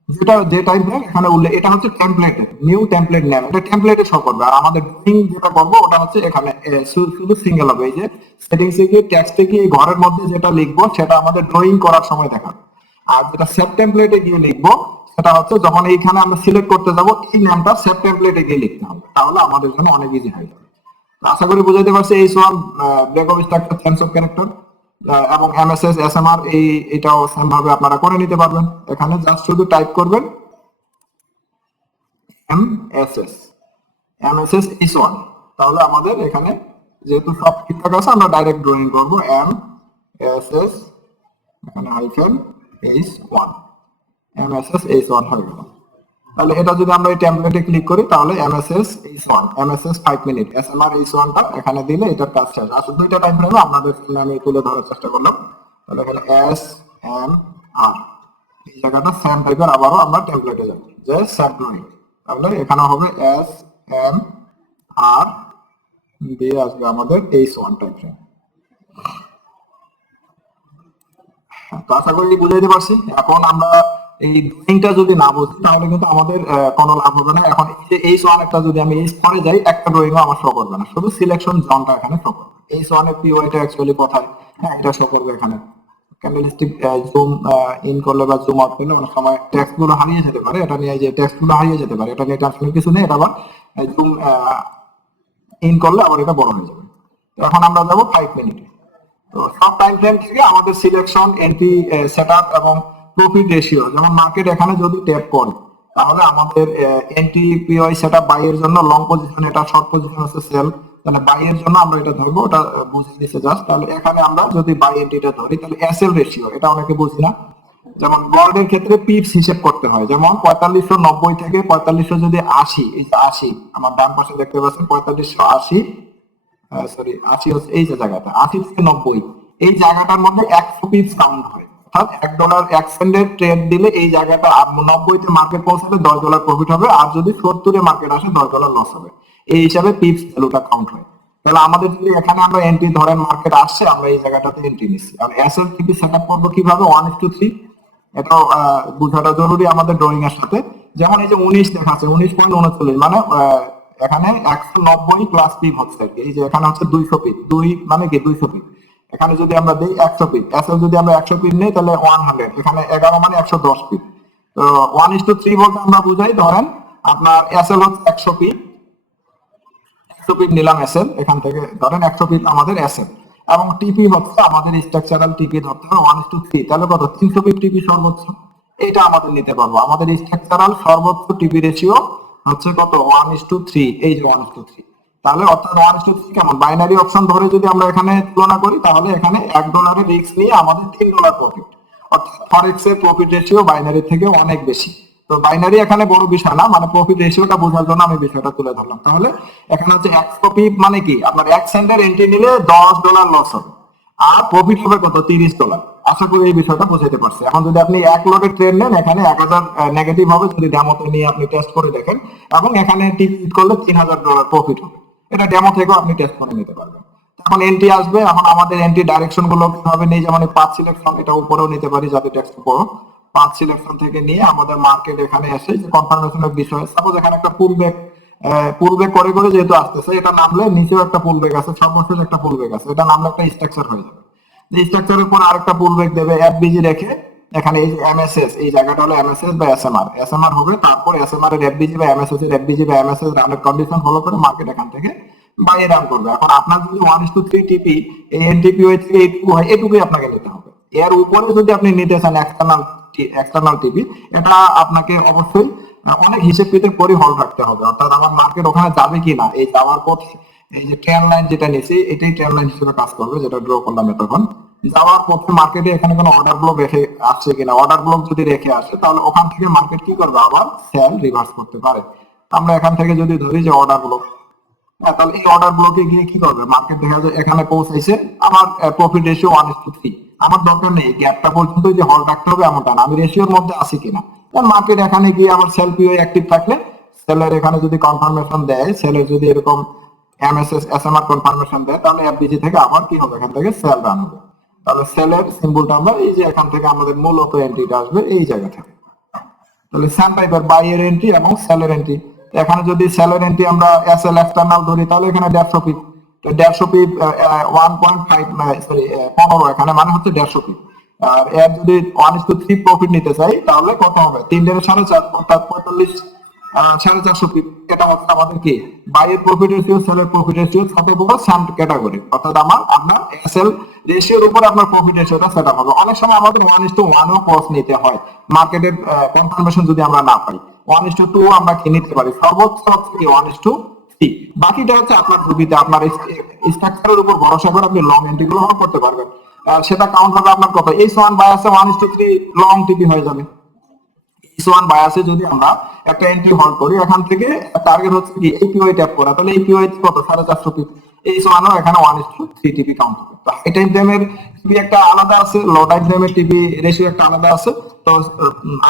যেটা যে টাইপ দেন এখানে উল্লেখ। এটা হচ্ছে টেমপ্লেটে, নিউ টেমপ্লেট নেম, এটা টেমপ্লেটে শো করবে। আর আমাদের ড্রয়িং যেটা করবো ওটা হচ্ছে এখানে শুধু সিঙ্গেল হবে। এই যে সেটিংসে গিয়ে টেক্সটে গিয়ে ঘরের মধ্যে যেটা লিখবো সেটা আমাদের ড্রয়িং করার সময় দেখাবে। আর যেটা সেভ টেমপ্লেটে গিয়ে লিখবো সেটা হচ্ছে যখন এইখানে আমরা সিলেক্ট করতে যাব, এই নামটা সেভ টেমপ্লেটে গিয়ে লিখতে হবে। তাহলে আমাদের জন্য অনেক ইজি হয়ে যাবে। আশা করি বুঝাইতে পারছি। H one break of structure, change of character এবং এমএসএস এসএমআর এটাও সেম ভাবে আপনারা করে নিতে পারবেন। এখানে জাস্ট শুধু টাইপ করবেন এমএসএস, এমএসএস এইচ ওয়ান। তাহলে আমাদের এখানে যেহেতু সব ঠিকঠাক আছে, আমরা ডাইরেক্ট ড্রয়িং করবো এমএসএস, এখানে hyphen H one, MSS H one হয়ে গেল। তাহলে এটা যদি আমরা এই টেমপ্লেটে ক্লিক করি তাহলে MSS H one, MSS 5 minute, SMR H ওয়ানটা এখানে দিলে এটার কাজ শেষ। আসলে দুইটা টাইম ফ্রেমে আপনাদের সামনে আমি তুলে ধরার চেষ্টা করলাম। তাহলে এখানে এসএমআর এই জায়গাটা সেম টাইপের আবারও আমরা টেমপ্লেটে যাব, যে সেভ ড্রয়িং। তাহলে এখানে হবে এসএমআর দিয়ে আসবে আমাদের এইচ ওয়ান টাইম ফ্রেম। তো আশা করি বুঝাইতে পারছি। এখন আমরা এই ড্রয়িংটা যদি না বুঝি তাহলে কিন্তু আমাদের কোনো লাভ হবে না। এখন এই যে H1 একটা যদি আমি H4 যাই, একটা ড্রয়িংও আমার শো করবে না, শুধু সিলেকশন জোনটা এখানে শো করবে। H1 এর পিওয়াইটা অ্যাকচুয়ালি কোথায়, হ্যাঁ এটা শো করবে এখানে। ক্যান্ডেলস্টিক জুম ইন করলে বা জুম আউট করলে অনেক সময় টেক্সট গুলো হারিয়ে যেতে পারে, এটা নিয়ে যে টেক্সট গুলো হারিয়ে যেতে পারে এটা নিয়ে টেনশনের কিছু নেই। এটা আবার জুম ইন করলে আবার এটা বড় হয়ে যাবে। তো এখন আমরা যাব 5 মিনিটে। তো সব টাইম ফ্রেম থেকে আমাদের সিলেকশন, এন্ট্রি সেটআপ এবং প্রফিট রেশিও, যেমন মার্কেট এখানে যদি ট্যাপ করে তাহলে আমাদের এন্ট্রি পিওয়াই সেটআপ বাই এর জন্য লং পজিশন, এটা শর্ট পজিশন আছে সেল, তাহলে বাই এর জন্য আমরা এটা ধরবো, ওটা বুঝে নিচ্ছে জাস্ট। তাহলে এখানে আমরা যদি বাই এন্ট্রিটা ধরি তাহলে এসএল রেশিও, এটা অনেকে বুঝি না। যেমন গোল্ডের ক্ষেত্রে পিপস হিসেব করতে হয়, যেমন 4590 থেকে 4500 যদি 80, এই যে 80 আমার ডান পাশে দেখতে পাচ্ছেন 4580, সরি 80 হচ্ছে এই যে জায়গাটা 80 থেকে 90, এই জায়গাটার মধ্যে 100 পিপস কাউন্ট হয়। অর্থাৎ $1 এক সেন্টের ট্রেড দিলে এই জায়গাটা 90 তে মার্কেট পৌঁছালে $10 প্রফিট হবে, আর যদি 70 এ মার্কেট আসে $10 লস হবে। এই হিসাবে পিপস ভ্যালুটা কাউন্ট হয়। তাহলে আমাদের যদি এখানে আমরা এন্ট্রি ধরেন মার্কেট আসছে, আমরা এই জায়গাটাতে এন্ট্রি নিচ্ছি। আর এসএলটিপি সেটআপ করব কিভাবে 1:3, এটাও বোঝাটা জরুরি আমাদের ড্রয়িং এর সাথে। যেমন এই যে 19 দেখাচ্ছে 19.39, মানে এখানে 190 প্লাস পিপ হচ্ছে, এই যে এখানে হচ্ছে 200 পিপ, 2 মানে কি 200 পিপ। এখানে যদি আমরা দেই 100 পিপ, এসএল যদি আমরা 100 পিপ নেই তাহলে 100, এখানে 11 মানে 110 পিপ। তো 1:3 বলতে আমরা বুঝাই, ধরেন আপনার এসএল হচ্ছে 100 পিপ, 100 পিপ নিলাম এসএল, এখান থেকে ধরেন 100 পিপ আমাদের এসএল, এবং টিপি হচ্ছে আমাদের স্ট্রাকচারাল টিপি ধরতে হবে 1:3, তাহলে কত 300 পিপ টিপি সর্বোচ্চ, এটা আমাদের নিতে পারবো। আমাদের স্ট্রাকচারাল সর্বোচ্চ টিপি রেশিও হচ্ছে কত 1:3, এই যে 1:3। তাহলে অর্থাৎ 1:3 কেমন, বাইনারি অপশন ধরে যদি আমরা এখানে তুলনা করি তাহলে এখানে $1 রিস্ক নিয়ে আমাদের $3 প্রফিট, অর্থাৎ ফরেক্স এর প্রফিট রেশিও বাইনারি থেকে অনেক বেশি। তো বাইনারি এখানে বড় বিষয় না, মানে প্রফিট রেশিওটা বোঝার জন্য আমি বিষয়টা তুলে ধরলাম। তাহলে এখানে হচ্ছে 100 পিপ মানে কি, আপনার 1 সেন্টের এন্ট্রি নিলে $10 লস হবে, আর প্রফিট হবে কত $30। আশা করি এই বিষয়টা বোঝাতে পারছি। এখন যদি আপনি এক লটের ট্রেড নেন, এখানে 1000 নেগেটিভ হবে যদি ডেমোতে নিয়ে আপনি টেস্ট করে দেখেন, এবং এখানে টিপ করলে $3000 প্রফিট হবে। এটা ডেমো থেকেও আপনি টেস্ট করে নিতে পারবেন। এখন এন্ট্রি আসবে, এখন আমাদের এন্ট্রি ডাইরেকশন গুলো কিভাবে নেই, যেমন পাঁচ সিলেকশন, এটা উপরেও নিতে পারি যাতে টেক্সট বড়। পাঁচ সিলেকশন থেকে নিয়ে আমাদের মার্কেট এখানে এসে যে কনফার্মেশনের বিষয়, সাপোজ এখানে একটা পুল ব্যাক করে করে যেহেতু আসতেছে, এটা নামলে নিচেও একটা পুল ব্যাক আছে, সর্বশেষ একটা পুল ব্যাক আছে, এটা নামলে একটা স্ট্রাকচার হয়ে যাবে। যে স্ট্রাকচারের পর আরেকটা পুল ব্যাক দেবে, এফবিজি রেখে এখানে এই যে এমএসএস, এই জায়গাটা হলো এমএসএস বা এসএমআর হবে, তারপর এসএমআর এর এফবিজি বা এমএসএস এর এফবিজি বা এমএসএস রানের কন্ডিশন ফলো করে মার্কেট এখান থেকে বাইরে রান করবে। এখন আপনার যদি 1:3 টিপি, এই এনটিপি ওই থেকে এইটুকু হয়, এটুকুই আপনাকে নিতে হবে। এর উপরে যদি আপনি নিতে চান এক্সটার্নাল টিপি, এটা আপনাকে অবশ্যই অনেক হিসেব পেতে পরে হল রাখতে হবে। অর্থাৎ আমার মার্কেট ওখানে যাবে কিনা, এই যাওয়ার পথে এই যে ট্রেন লাইন যেটা নিয়েছি এটাই ট্রেন লাইন হিসেবে কাজ করবে, যেটা ড্র করলাম তখন। যাওয়ার পথে মার্কেটে এখানে কোনো অর্ডার ব্লক রেখে আসছে কিনা, অর্ডার ব্লক যদি রেখে আসে তাহলে ওখান থেকে মার্কেট কি করবে, আবার সেল রিভার্স করতে পারে। আমরা এখান থেকে যদি ধরি যে অর্ডার ব্লক, তাহলে এই অর্ডার ব্লকে গিয়ে কি করবে, মার্কেট দেখা যায় এখানে পৌঁছাইছে, আমার প্রফিট রেশিও 1:3, আমার দরকার নেই গ্যাপটা পর্যন্ত যে হল রাখতে হবে এমনটা না, আমি রেশিওর মধ্যে আছি কিনা। মার্কেট এখানে গিয়ে আবার সেল পিও অ্যাক্টিভ থাকলে, সেলের এখানে যদি কনফার্মেশন দেয়, সেলের যদি এরকম এমএসএস এসএমআর কনফার্মেশন দেয়, তাহলে এফবিজি থেকে আবার কি হবে, এখান থেকে সেল রান হবে। তাহলে সেলের সিম্বলটা আমরা এই যে এখান থেকে আমাদের মূলত এন্ট্রিটা আসবে এই জায়গা থেকে। তাহলে সেম টাইপের বাই এর এন্ট্রি এবং সেলের এন্ট্রি। এখানে যদি সেলের এন্ট্রি আমরা এসএল এক্সটার্নাল ধরি তাহলে এখানে 150 পিপ, তো 150 পিপ 1.5 সরি 15, এখানে মানে হচ্ছে 150 পিপ। আর এর যদি 1:3 প্রফিট নিতে চাই তাহলে কত হবে, 3 এর 4.5 অর্থাৎ 45, 450 পিপ। এটা হচ্ছে আমাদের কি বাইয়ের প্রফিট রেশিও, সেলের প্রফিট রেশিও ছোট বড় সাম ক্যাটাগরি, অর্থাৎ আপনার এসএল রেশিওর উপর আপনার প্রফিট রেশিওটা সেট আপ হবে। অনেক সময় আমাদের 1:1 ও কস নিতে হয় মার্কেটের কনফার্মেশন যদি আমরা না পাই, 1:2 আমরা কি নিতে পারি, সর্বোচ্চ হচ্ছে কি 1:3। বাকিটা হচ্ছে আপনার সুবিধা, আপনার স্ট্রাকচারের উপর ভরসা করে আপনি লং এন্ট্রি গুলো করতে পারবেন। সেটা কাউন্ট হবে আপনার কত, H1 বায়াসে 1:3 লং টিপি হয়ে যাবে। H1 বায়াসে যদি আমরা একটা এন্ট্রি হোল্ড করি, এখান থেকে টার্গেট হচ্ছে কি এপিওয়াই ট্যাপ করা, তাহলে এপিওয়াই কত 450 পিপ, H1 ও এখানে 1:3 টিপি কাউন্ট হবে। তো হাই টাইম ফ্রেমের টিপি একটা আলাদা আছে, লো টাইম ফ্রেমের টিপি রেশিও একটা আলাদা আছে। তো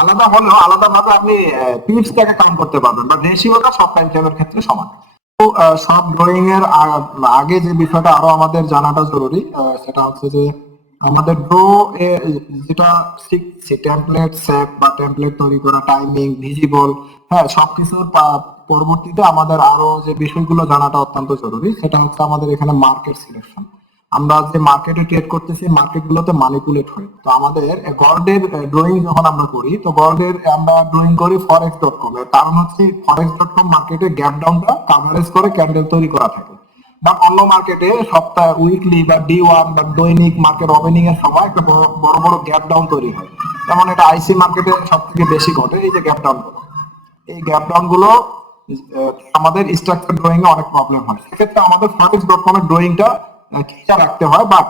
আলাদা হলেও আলাদা ভাবে আপনি পিপসটাকে কাউন্ট করতে পারবেন, বাট রেশিওটা সব টাইম ফ্রেমের ক্ষেত্রে সমান। তো সব ড্রয়িং এর আগে যে বিষয়টা আরো আমাদের জানাটা জরুরি, সেটা হচ্ছে যে আমাদের ড্র যেটা শিখছি, টেমপ্লেট সেট বা টেমপ্লেট তৈরি করা, টাইমিং, ভিজিবল, হ্যাঁ, সবকিছুর পরবর্তীতে আমাদের আরো যে বিষয়গুলো জানাটা অত্যন্ত জরুরি, সেটা হচ্ছে আমাদের এখানে মার্কেট সিলেকশন। আমরা যে মার্কেটে ট্রেড করতেছি, মার্কেট গুলোতে ম্যানিপুলেট হয়। তো আমাদের গর্ডের ড্রয়িং যখন আমরা করি, তো গর্ডের আমরা ড্রয়িং করি forex.com এর কারণ হচ্ছে forex.com মার্কেটে গ্যাপ ডাউনটা কাভারেজ করে ক্যান্ডেল তৈরি করা থাকে। বা অন্য মার্কেটে সপ্তাহে, উইকলি বা D1 বা দৈনিক মার্কেট ওপেনিং এর সময় একটা বড় বড় বড় গ্যাপ ডাউন তৈরি হয়। যেমন এটা আইসি মার্কেটে সব থেকে বেশি ঘটে, এই যে গ্যাপ ডাউন গুলো। এই গ্যাপ ডাউন গুলো আমাদের স্ট্রাকচার ড্রয়িং এ অনেক প্রবলেম হয়। সেক্ষেত্রে আমাদের forex.com এর ড্রয়িংটা ক্লিয়ার রাখতে হয়। বাট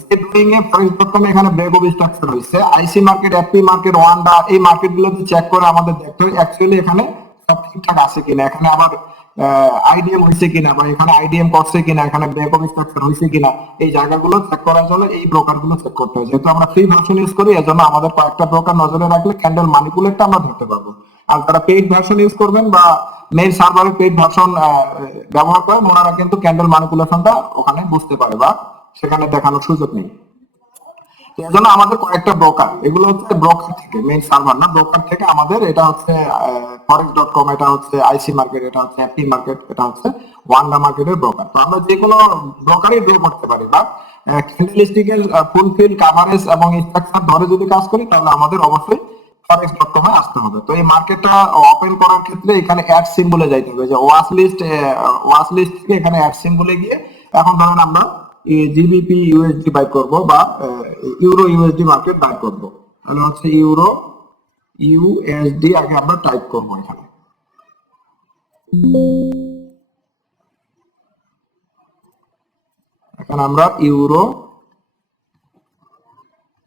যে ড্রয়িং এ forex.com এখানে ব্রেক অফ স্ট্রাকচার হয়েছে, আইসি মার্কেট, এফপি মার্কেট, ওয়ান্ডা, এই মার্কেট গুলোতে চেক করে আমাদের দেখতে হয় অ্যাকচুয়ালি এখানে সব ঠিকঠাক আছে কিনা, এখানে আবার আইডিএম হয়েছে কিনা, বা এখানে আইডিএম করছে কিনা, এখানে ব্রেক অফ স্ট্রাকচার হয়েছে কিনা, এই জায়গাগুলো চেক করার জন্য এই ব্রোকার গুলো চেক করতে হয়। যেহেতু আমরা ফ্রি ভার্সন ইউজ করি, এজন্য আমাদের কয়েকটা ব্রোকার নজরে রাখলে ক্যান্ডেল ম্যানিপুলেটটা আমরা ধরতে পারবো। আর যারা পেইড ভার্সন ইউজ করবেন বা মেইন সার্ভারে পেইড ভার্সন ব্যবহার করেন, ওনারা কিন্তু ক্যান্ডেল ম্যানিপুলেশনটা ওখানে বুঝতে পারে বা সেখানে দেখানোর সুযোগ নেই। এর জন্য আমাদের কয়েকটা ব্রোকার, এগুলো হচ্ছে ব্রোকার থেকে, মেইন সার্ভার না, ব্রোকার থেকে আমাদের, এটা হচ্ছে forex.com, এটা হচ্ছে আইসি মার্কেট, এটা হচ্ছে এফপি মার্কেট, এটা হচ্ছে ওয়ান্ডা মার্কেটের ব্রোকার। তো আমরা যে কোনো ব্রোকারই ড্র করতে পারি, বা ক্যান্ডেলস্টিকের ফুলফিল কাভারেজ এবং স্ট্রাকচার ধরে যদি কাজ করি, তাহলে আমাদের অবশ্যই forex.com এ আসতে হবে। তো এই মার্কেটটা ওপেন করার ক্ষেত্রে এখানে অ্যাড সিম্বলে যাইতে হবে, যে ওয়াচ লিস্ট থেকে এখানে অ্যাড সিম্বলে গিয়ে, এখন ধরেন আমরা জিবিপি ইউএসডি বাই করব বা ইউরো ইউএসডি মার্কেট বাই করব, তাহলে হচ্ছে ইউরো ইউএসডি আগে আমরা টাইপ করব এখানে। এখন আমরা ইউরো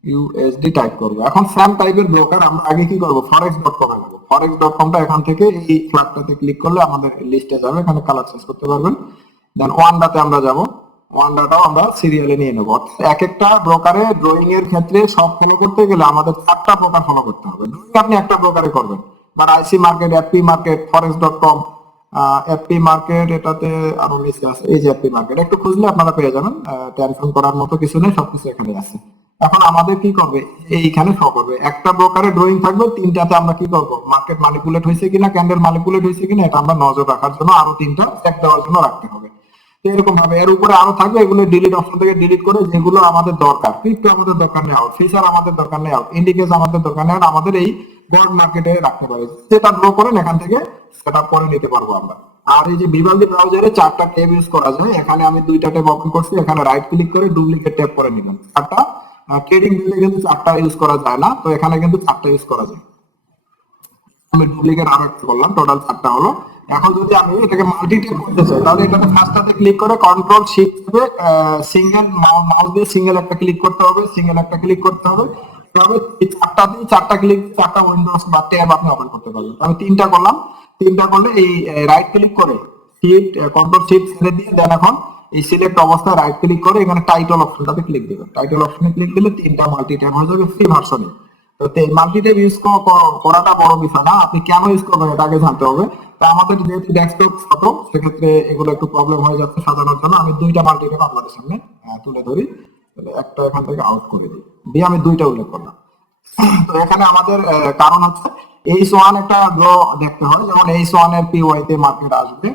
ইউএসডি টাইপ করব। এখন সেম টাইপের ব্রোকার আমরা আগে কি করব, forex.com এ যাব। forex.comটা এখান থেকে এই ফ্ল্যাগটাতে ক্লিক করলে আমাদের লিস্টে যাবে, এখানে কালার চেঞ্জ করতে পারবেন। দেন ওয়ান্ডাতে আমরা যাব, ওয়ান্ডাটাও আমরা সিরিয়ালে নিয়ে নেব। এক একটা ব্রোকারে ড্রয়িং এর ক্ষেত্রে সব ফলো করতে গেলে আমাদের 4টা ব্রোকার ফলো করতে হবে। ড্রয়িং আপনি একটা ব্রোকারে করবেন, but IC market, FP market, forex.com, FP market, এটাতে আরো নিচে আছে, এই যে এফপি মার্কেট, একটু খুঁজলে আপনারা পেয়ে যাবেন। টেনশন করার মতো কিছু নেই, সবকিছু এখানে আছে। এখন আমাদের কি করবে, এইখানে শো করবে একটা ব্রোকারে ড্রয়িং থাকবে, তিনটাতে আমরা কি করব, মার্কেট ম্যানিপুলেট হয়েছে কিনা, ক্যান্ডেল ম্যানিপুলেট হয়েছে কিনা, এটা আমরা নজর রাখার জন্য আরো 3টা চেক দেওয়ার জন্য রাখতে হবে। এরকম ভাবে এর উপরে আরো থাকবে, এগুলো ডিলিট অপশন থেকে ডিলিট করে, যেগুলো আমাদের দরকার, ক্রিপ্টো আমাদের দরকার নেই, আউট ফিচার আমাদের দরকার নেই, আউট ইন্ডিকেটর আমাদের দরকার নেই, আমাদের এই গড মার্কেটে রাখতে পারি, সেটা ড্র করেন এখান থেকে সেটআপ করে নিতে পারবো আমরা। আর এই যে ভিভালদি ব্রাউজারে 4টা ট্যাব ইউজ করা যায়, এখানে আমি 2টা ট্যাব ওপেন করছি, এখানে রাইট ক্লিক করে ডুপ্লিকেট ট্যাব করে নিলাম। 4টা ট্রেডিং ভিউতে কিন্তু 4টা ইউজ করা যায় না, তো এখানে কিন্তু 4টা ইউজ করা যায়। আমি ডুপ্লিকেট আর একটা করলাম, টোটাল 4টা হলো। এখন যদি আমি এটাকে মাল্টি ট্যাব করতে চাই, তাহলে এটাতে ফার্স্টটাতে ক্লিক করে কন্ট্রোল শিফট হবে, সিঙ্গেল মাউস দিয়ে সিঙ্গেল একটা ক্লিক করতে হবে, সিঙ্গেল একটা ক্লিক করতে হবে। তবে এই 4টাতেই 4টা ক্লিক, 4টা উইন্ডোজ বা ট্যাব আপনি ওপেন করতে পারবেন। আমি 3টা করলাম, 3টা করলে এই রাইট ক্লিক করে শিফট কন্ট্রোল শিফট ছেড়ে দিয়ে দেন, এখন এই সিলেক্ট অবস্থায় রাইট ক্লিক করে এখানে টাইটেল অপশনটাতে ক্লিক দিবেন। টাইটেল অপশনে ক্লিক দিলে 3টা মাল্টি ট্যাব হয়ে যাবে ফ্রি ভার্সনে। তো মাল্টি ট্যাব ইউজ করাটা বড় বিষয় না, আপনি কেন ইউজ করবেন এটা আগে জানতে হবে। তো আমাদের যেহেতু ডেস্কটপ ছোট, সেক্ষেত্রে এগুলো একটু প্রবলেম হয়ে যাচ্ছে সাজানোর জন্য। আমি 2টা মাল্টি ট্যাব আপনাদের সামনে তুলে ধরি, একটা এখান থেকে আউট করে দিই, দিয়ে আমি 2টা উল্লেখ করলাম। তো এখানে আমাদের কারণ হচ্ছে H1 একটা গ্রো দেখতে হয়, যেমন H1 এর PY তে মার্কেট আসবে,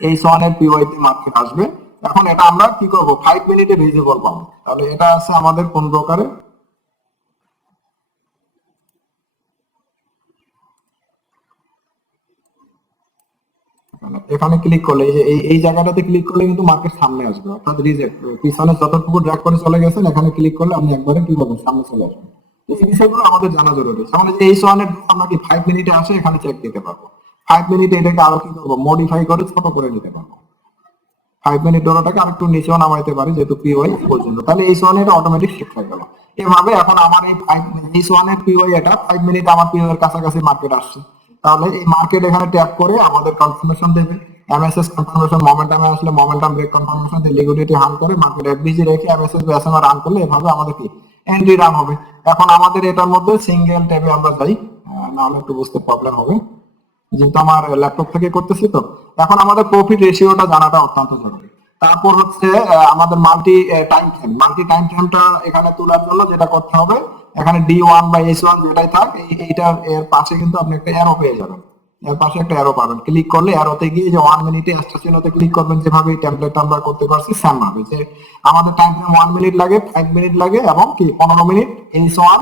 H1 এর PY তে মার্কেট আসবে। এখন এটা আমরা কি করব, 5 মিনিটে ভিজিবল পাবো। তাহলে এটা আছে আমাদের কোন ব্রোকারে, এখানে ক্লিক করলে এই যে এই জায়গাটাতে ক্লিক করলে কিন্তু মার্কেট সামনে আসবে, অর্থাৎ রিজেক্ট, পিছনে যতটুকু ড্র্যাগ করে চলে গেছেন এখানে ক্লিক করলে আপনি একবারে কি করবেন, সামনে চলে আসবেন। তো এই বিষয়গুলো আমাদের জানা জরুরি। যেমন এই যে H1 এর আমরা কি 5 মিনিটে আসে এখানে চেক দিতে পারবো, 5 মিনিটে এটাকে আরো কি করবো, মডিফাই করে ছোট করে নিতে পারবো। 5 মিনিট ডলারটাকে আরেকটু নিচেও নামাইতে পারি, যেহেতু পিওয়াই পর্যন্ত, তাহলে H1 এর অটোমেটিক শিফট হয়ে গেল। এভাবে এখন আমার এই H1 এর পিওয়াই, এটা 5 মিনিট আমার পিওয়াই এর কাছাকাছি মার্কেট আসছে, তাহলে এই মার্কেট এখানে ট্যাপ করে আমাদের কনফার্মেশন দেবে। এমএসএস কনফার্মেশন, মোমেন্টামে আসলে মোমেন্টাম ব্রেক কনফার্মেশন দিয়ে লিকুইডিটি হান করে মার্কেট এফবিজি রেখে এমএসএস বা এসএমআর রান করলে এভাবে আমাদের কি এন্ট্রি রান হবে। এখন আমাদের এটার মধ্যে সিঙ্গেল ট্যাবে আমরা যাই, নাহলে একটু বুঝতে প্রবলেম হবে, যেহেতু আমার ল্যাপটপ থেকে করতেছি। তো এখন আমাদের প্রফিট রেশিওটা জানাটা অত্যন্ত জরুরি। তারপর হচ্ছে আমাদের মাল্টি টাইম ফ্রেমটা এখানে তোলার জন্য যেটা করতে হবে, এখানে D1 বা S1 যেটাই থাক, এইটার এর পাশে কিন্তু আপনি একটা অ্যারো পেয়ে যাবেন। এর পাশে একটা অ্যারো পাবেন, ক্লিক করলে অ্যারোতে গিয়ে যে 1 মিনিটে এক্সট্রা চিহ্নতে ক্লিক করবেন, যেভাবে এই টেমপ্লেট আমরা করতে পারছি সেম ভাবে, যে আমাদের টাইম ফ্রেম 1 মিনিট লাগে, 5 মিনিট লাগে এবং কি 15 মিনিট S1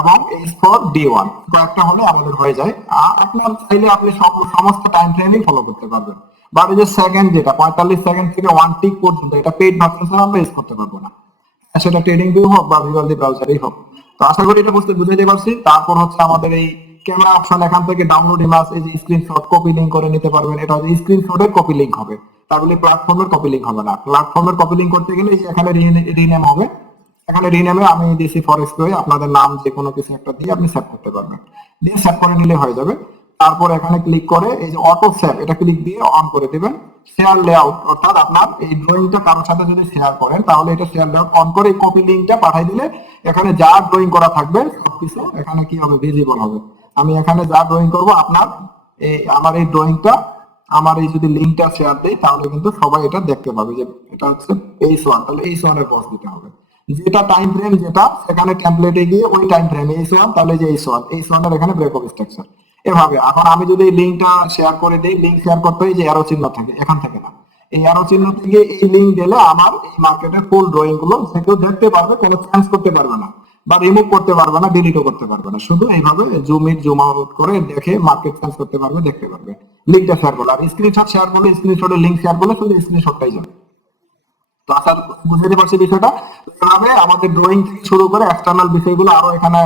এবং S4 D1 কয়েকটা হলে আমাদের হয়ে যায়। আর আপনার চাইলে আপনি সমস্ত টাইম ফ্রেমই ফলো করতে পারবেন। বাট এই যে সেকেন্ড যেটা 45 সেকেন্ড থেকে 1 টিক পর্যন্ত, এটা পেইড ভার্সন ছাড়া আমরা ইউজ করতে পারবো না, সেটা ট্রেডিং ভিউ হোক বা ভিভালদি ব্রাউজারই হোক। তো আশা করি এটা বুঝাইতে পারছি। তারপর হচ্ছে আমাদের এই ক্যামেরা অপশন, এখান থেকে ডাউনলোড ইমেজ, এই যে স্ক্রিনশট কপি লিংক করে নিতে পারবেন। এটা হচ্ছে স্ক্রিনশটের কপি লিংক হবে, তাহলে প্ল্যাটফর্মের কপি লিংক হবে না। প্ল্যাটফর্মের কপি লিংক করতে গেলে এই যে এখানে রিনেম হবে, এখানে রিনেমে আমি দিয়েছি ফরেক্স করে, আপনাদের নাম যে কোনো কিছু একটা দিয়ে আপনি সেভ করতে পারবেন, দিয়ে সেভ করে নিলে হয়ে যাবে। তারপর এখানে ক্লিক করে এই যে অটো সেভ, এটা ক্লিক দিয়ে অন করে দিবেন। শেয়ার লেআউট, অর্থাৎ আপনার এই ড্রয়িংটা কারোর সাথে যদি শেয়ার করেন, তাহলে এটা শেয়ার লেআউট অন করে এই কপি লিংকটা পাঠিয়ে দিলে এখানে যা ড্রয়িং করা থাকবে সবকিছু এখানে কি হবে, ভিজিবল হবে। আমি এখানে যা ড্রয়িং করব, আপনার এই আমার এই ড্রয়িংটা, আমার এই যদি লিংকটা শেয়ার দেই, তাহলে কিন্তু সবাই এটা দেখতে পাবে যে এটা হচ্ছে H1, তাহলে H1 এর বস দিতে হবে। যেটা টাইম ফ্রেম যেটা, সেখানে টেমপ্লেটে গিয়ে ওই টাইম ফ্রেম H1, তাহলে যে H1 এর এখানে ব্রেক অফ স্ট্রাকচার এভাবে। এখন আমি যদি লিংকটা শেয়ার করে দেই, লিংক শেয়ার করতে হয় যে অ্যারো চিহ্ন থাকে, এখান থেকে না, এই অ্যারো চিহ্ন থেকে এই লিংক দিলে আমার এই মার্কেটের ফুল ড্রয়িং গুলো যে কেউ দেখতে পারবে, কোনো চেঞ্জ করতে পারবে না বা রিমুভ করতে পারবে না, ডিলিটও করতে পারবে না, শুধু এইভাবে জুম ইন জুম আউট করে দেখে মার্কেট চেঞ্জ করতে পারবে, দেখতে পারবে। লিংকটা শেয়ার করলে, আর স্ক্রিনশট শেয়ার করলে, স্ক্রিনশটের লিংক শেয়ার করলে শুধু স্ক্রিনশটটাই যাবে। তো আশা বুঝতে পারছি বিষয়টা। এভাবে আমাদের ড্রয়িং থেকে শুরু করে এক্সটার্নাল বিষয়গুলো আরো এখানে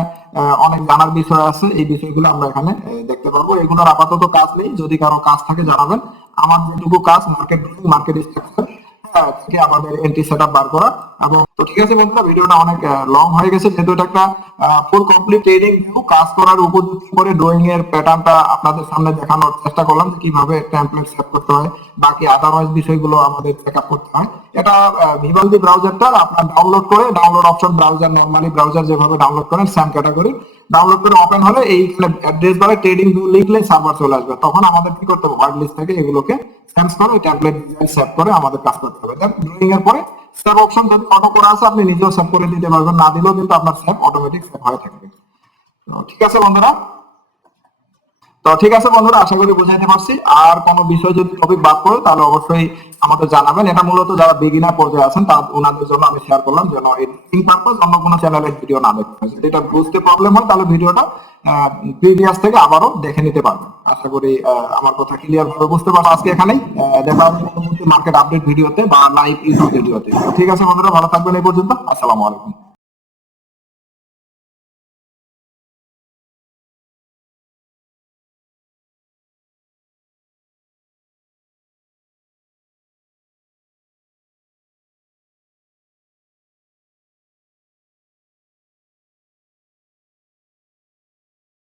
অনেক জানার বিষয় আছে, এই বিষয়গুলো আমরা এখানে দেখতে পারবো। এগুলোর আপাতত কাজ নেই, যদি কারো কাজ থাকে জানাবেন। আমার যেটুকু কাজ মার্কেট ড্রয়িং, মার্কেট স্ট্রাকচার থেকে আমাদের এন্ট্রি সেটআপ বার করা। এবং তো ঠিক আছে বন্ধুরা, ভিডিওটা অনেক লং হয়ে গেছে, যেহেতু এটা একটা ফুল কমপ্লিট ট্রেডিং ভিউ, কাজ করার উপযুক্ত করে ড্রয়িং এর প্যাটার্নটা আপনাদের সামনে দেখানোর চেষ্টা করলাম, যে কিভাবে টেমপ্লেট সেট করতে হয়, বাকি আদারওয়াইজ বিষয়গুলো আমাদের চেকআপ করতে হয়। এটা ভিভালদি ব্রাউজারটা আপনার ডাউনলোড করে, download option browser, normally browser যেভাবে ডাউনলোড করেন সেম ক্যাটাগরি ডাউনলোড করে ওপেন হলে এইখানে অ্যাড্রেস বারে ট্রেডিং ভিউ লিখলে সার্ভার চলে আসবে। তখন আমাদের কি করতে হবে, ওয়ার্ড লিস্ট থেকে এগুলোকে সেন্স করে টেমপ্লেট ডিজাইন সেভ করে আমাদের কাজ করতে হবে। দেন ড্রয়িং এর পরে সেভ অপশন যদি অটো করা আছে, আপনি নিজেও সেভ করে দিতে পারবেন, না দিলেও কিন্তু আপনার সেভ অটোমেটিক সেভ হয়ে থাকবে। তো ঠিক আছে বন্ধুরা, আশা করি বুঝাইতে পারছি। আর কোনো বিষয় যদি টপিক বাদ পড়ে, তাহলে অবশ্যই আমাদের জানাবেন। এটা মূলত যারা বিগিনার পর্যায়ে আছেন ওনাদের জন্য আমি শেয়ার করলাম, যেন এডিটিং পারপাস অন্য কোনো চ্যানেলের ভিডিও না দেখতে হয়। যদি এটা বুঝতে প্রবলেম হয়, তাহলে ভিডিওটা প্রিভিয়াস থেকে আবারও দেখে নিতে পারবেন। আশা করি আমার কথা ক্লিয়ার ভাবে বুঝতে পারবো। আজকে এখানেই দেখা হবে পরবর্তী মার্কেট আপডেট ভিডিওতে বা লাইভ ইউটিউব ভিডিওতে। ঠিক আছে বন্ধুরা, ভালো থাকবেন এই পর্যন্ত। আসসালামু আলাইকুম।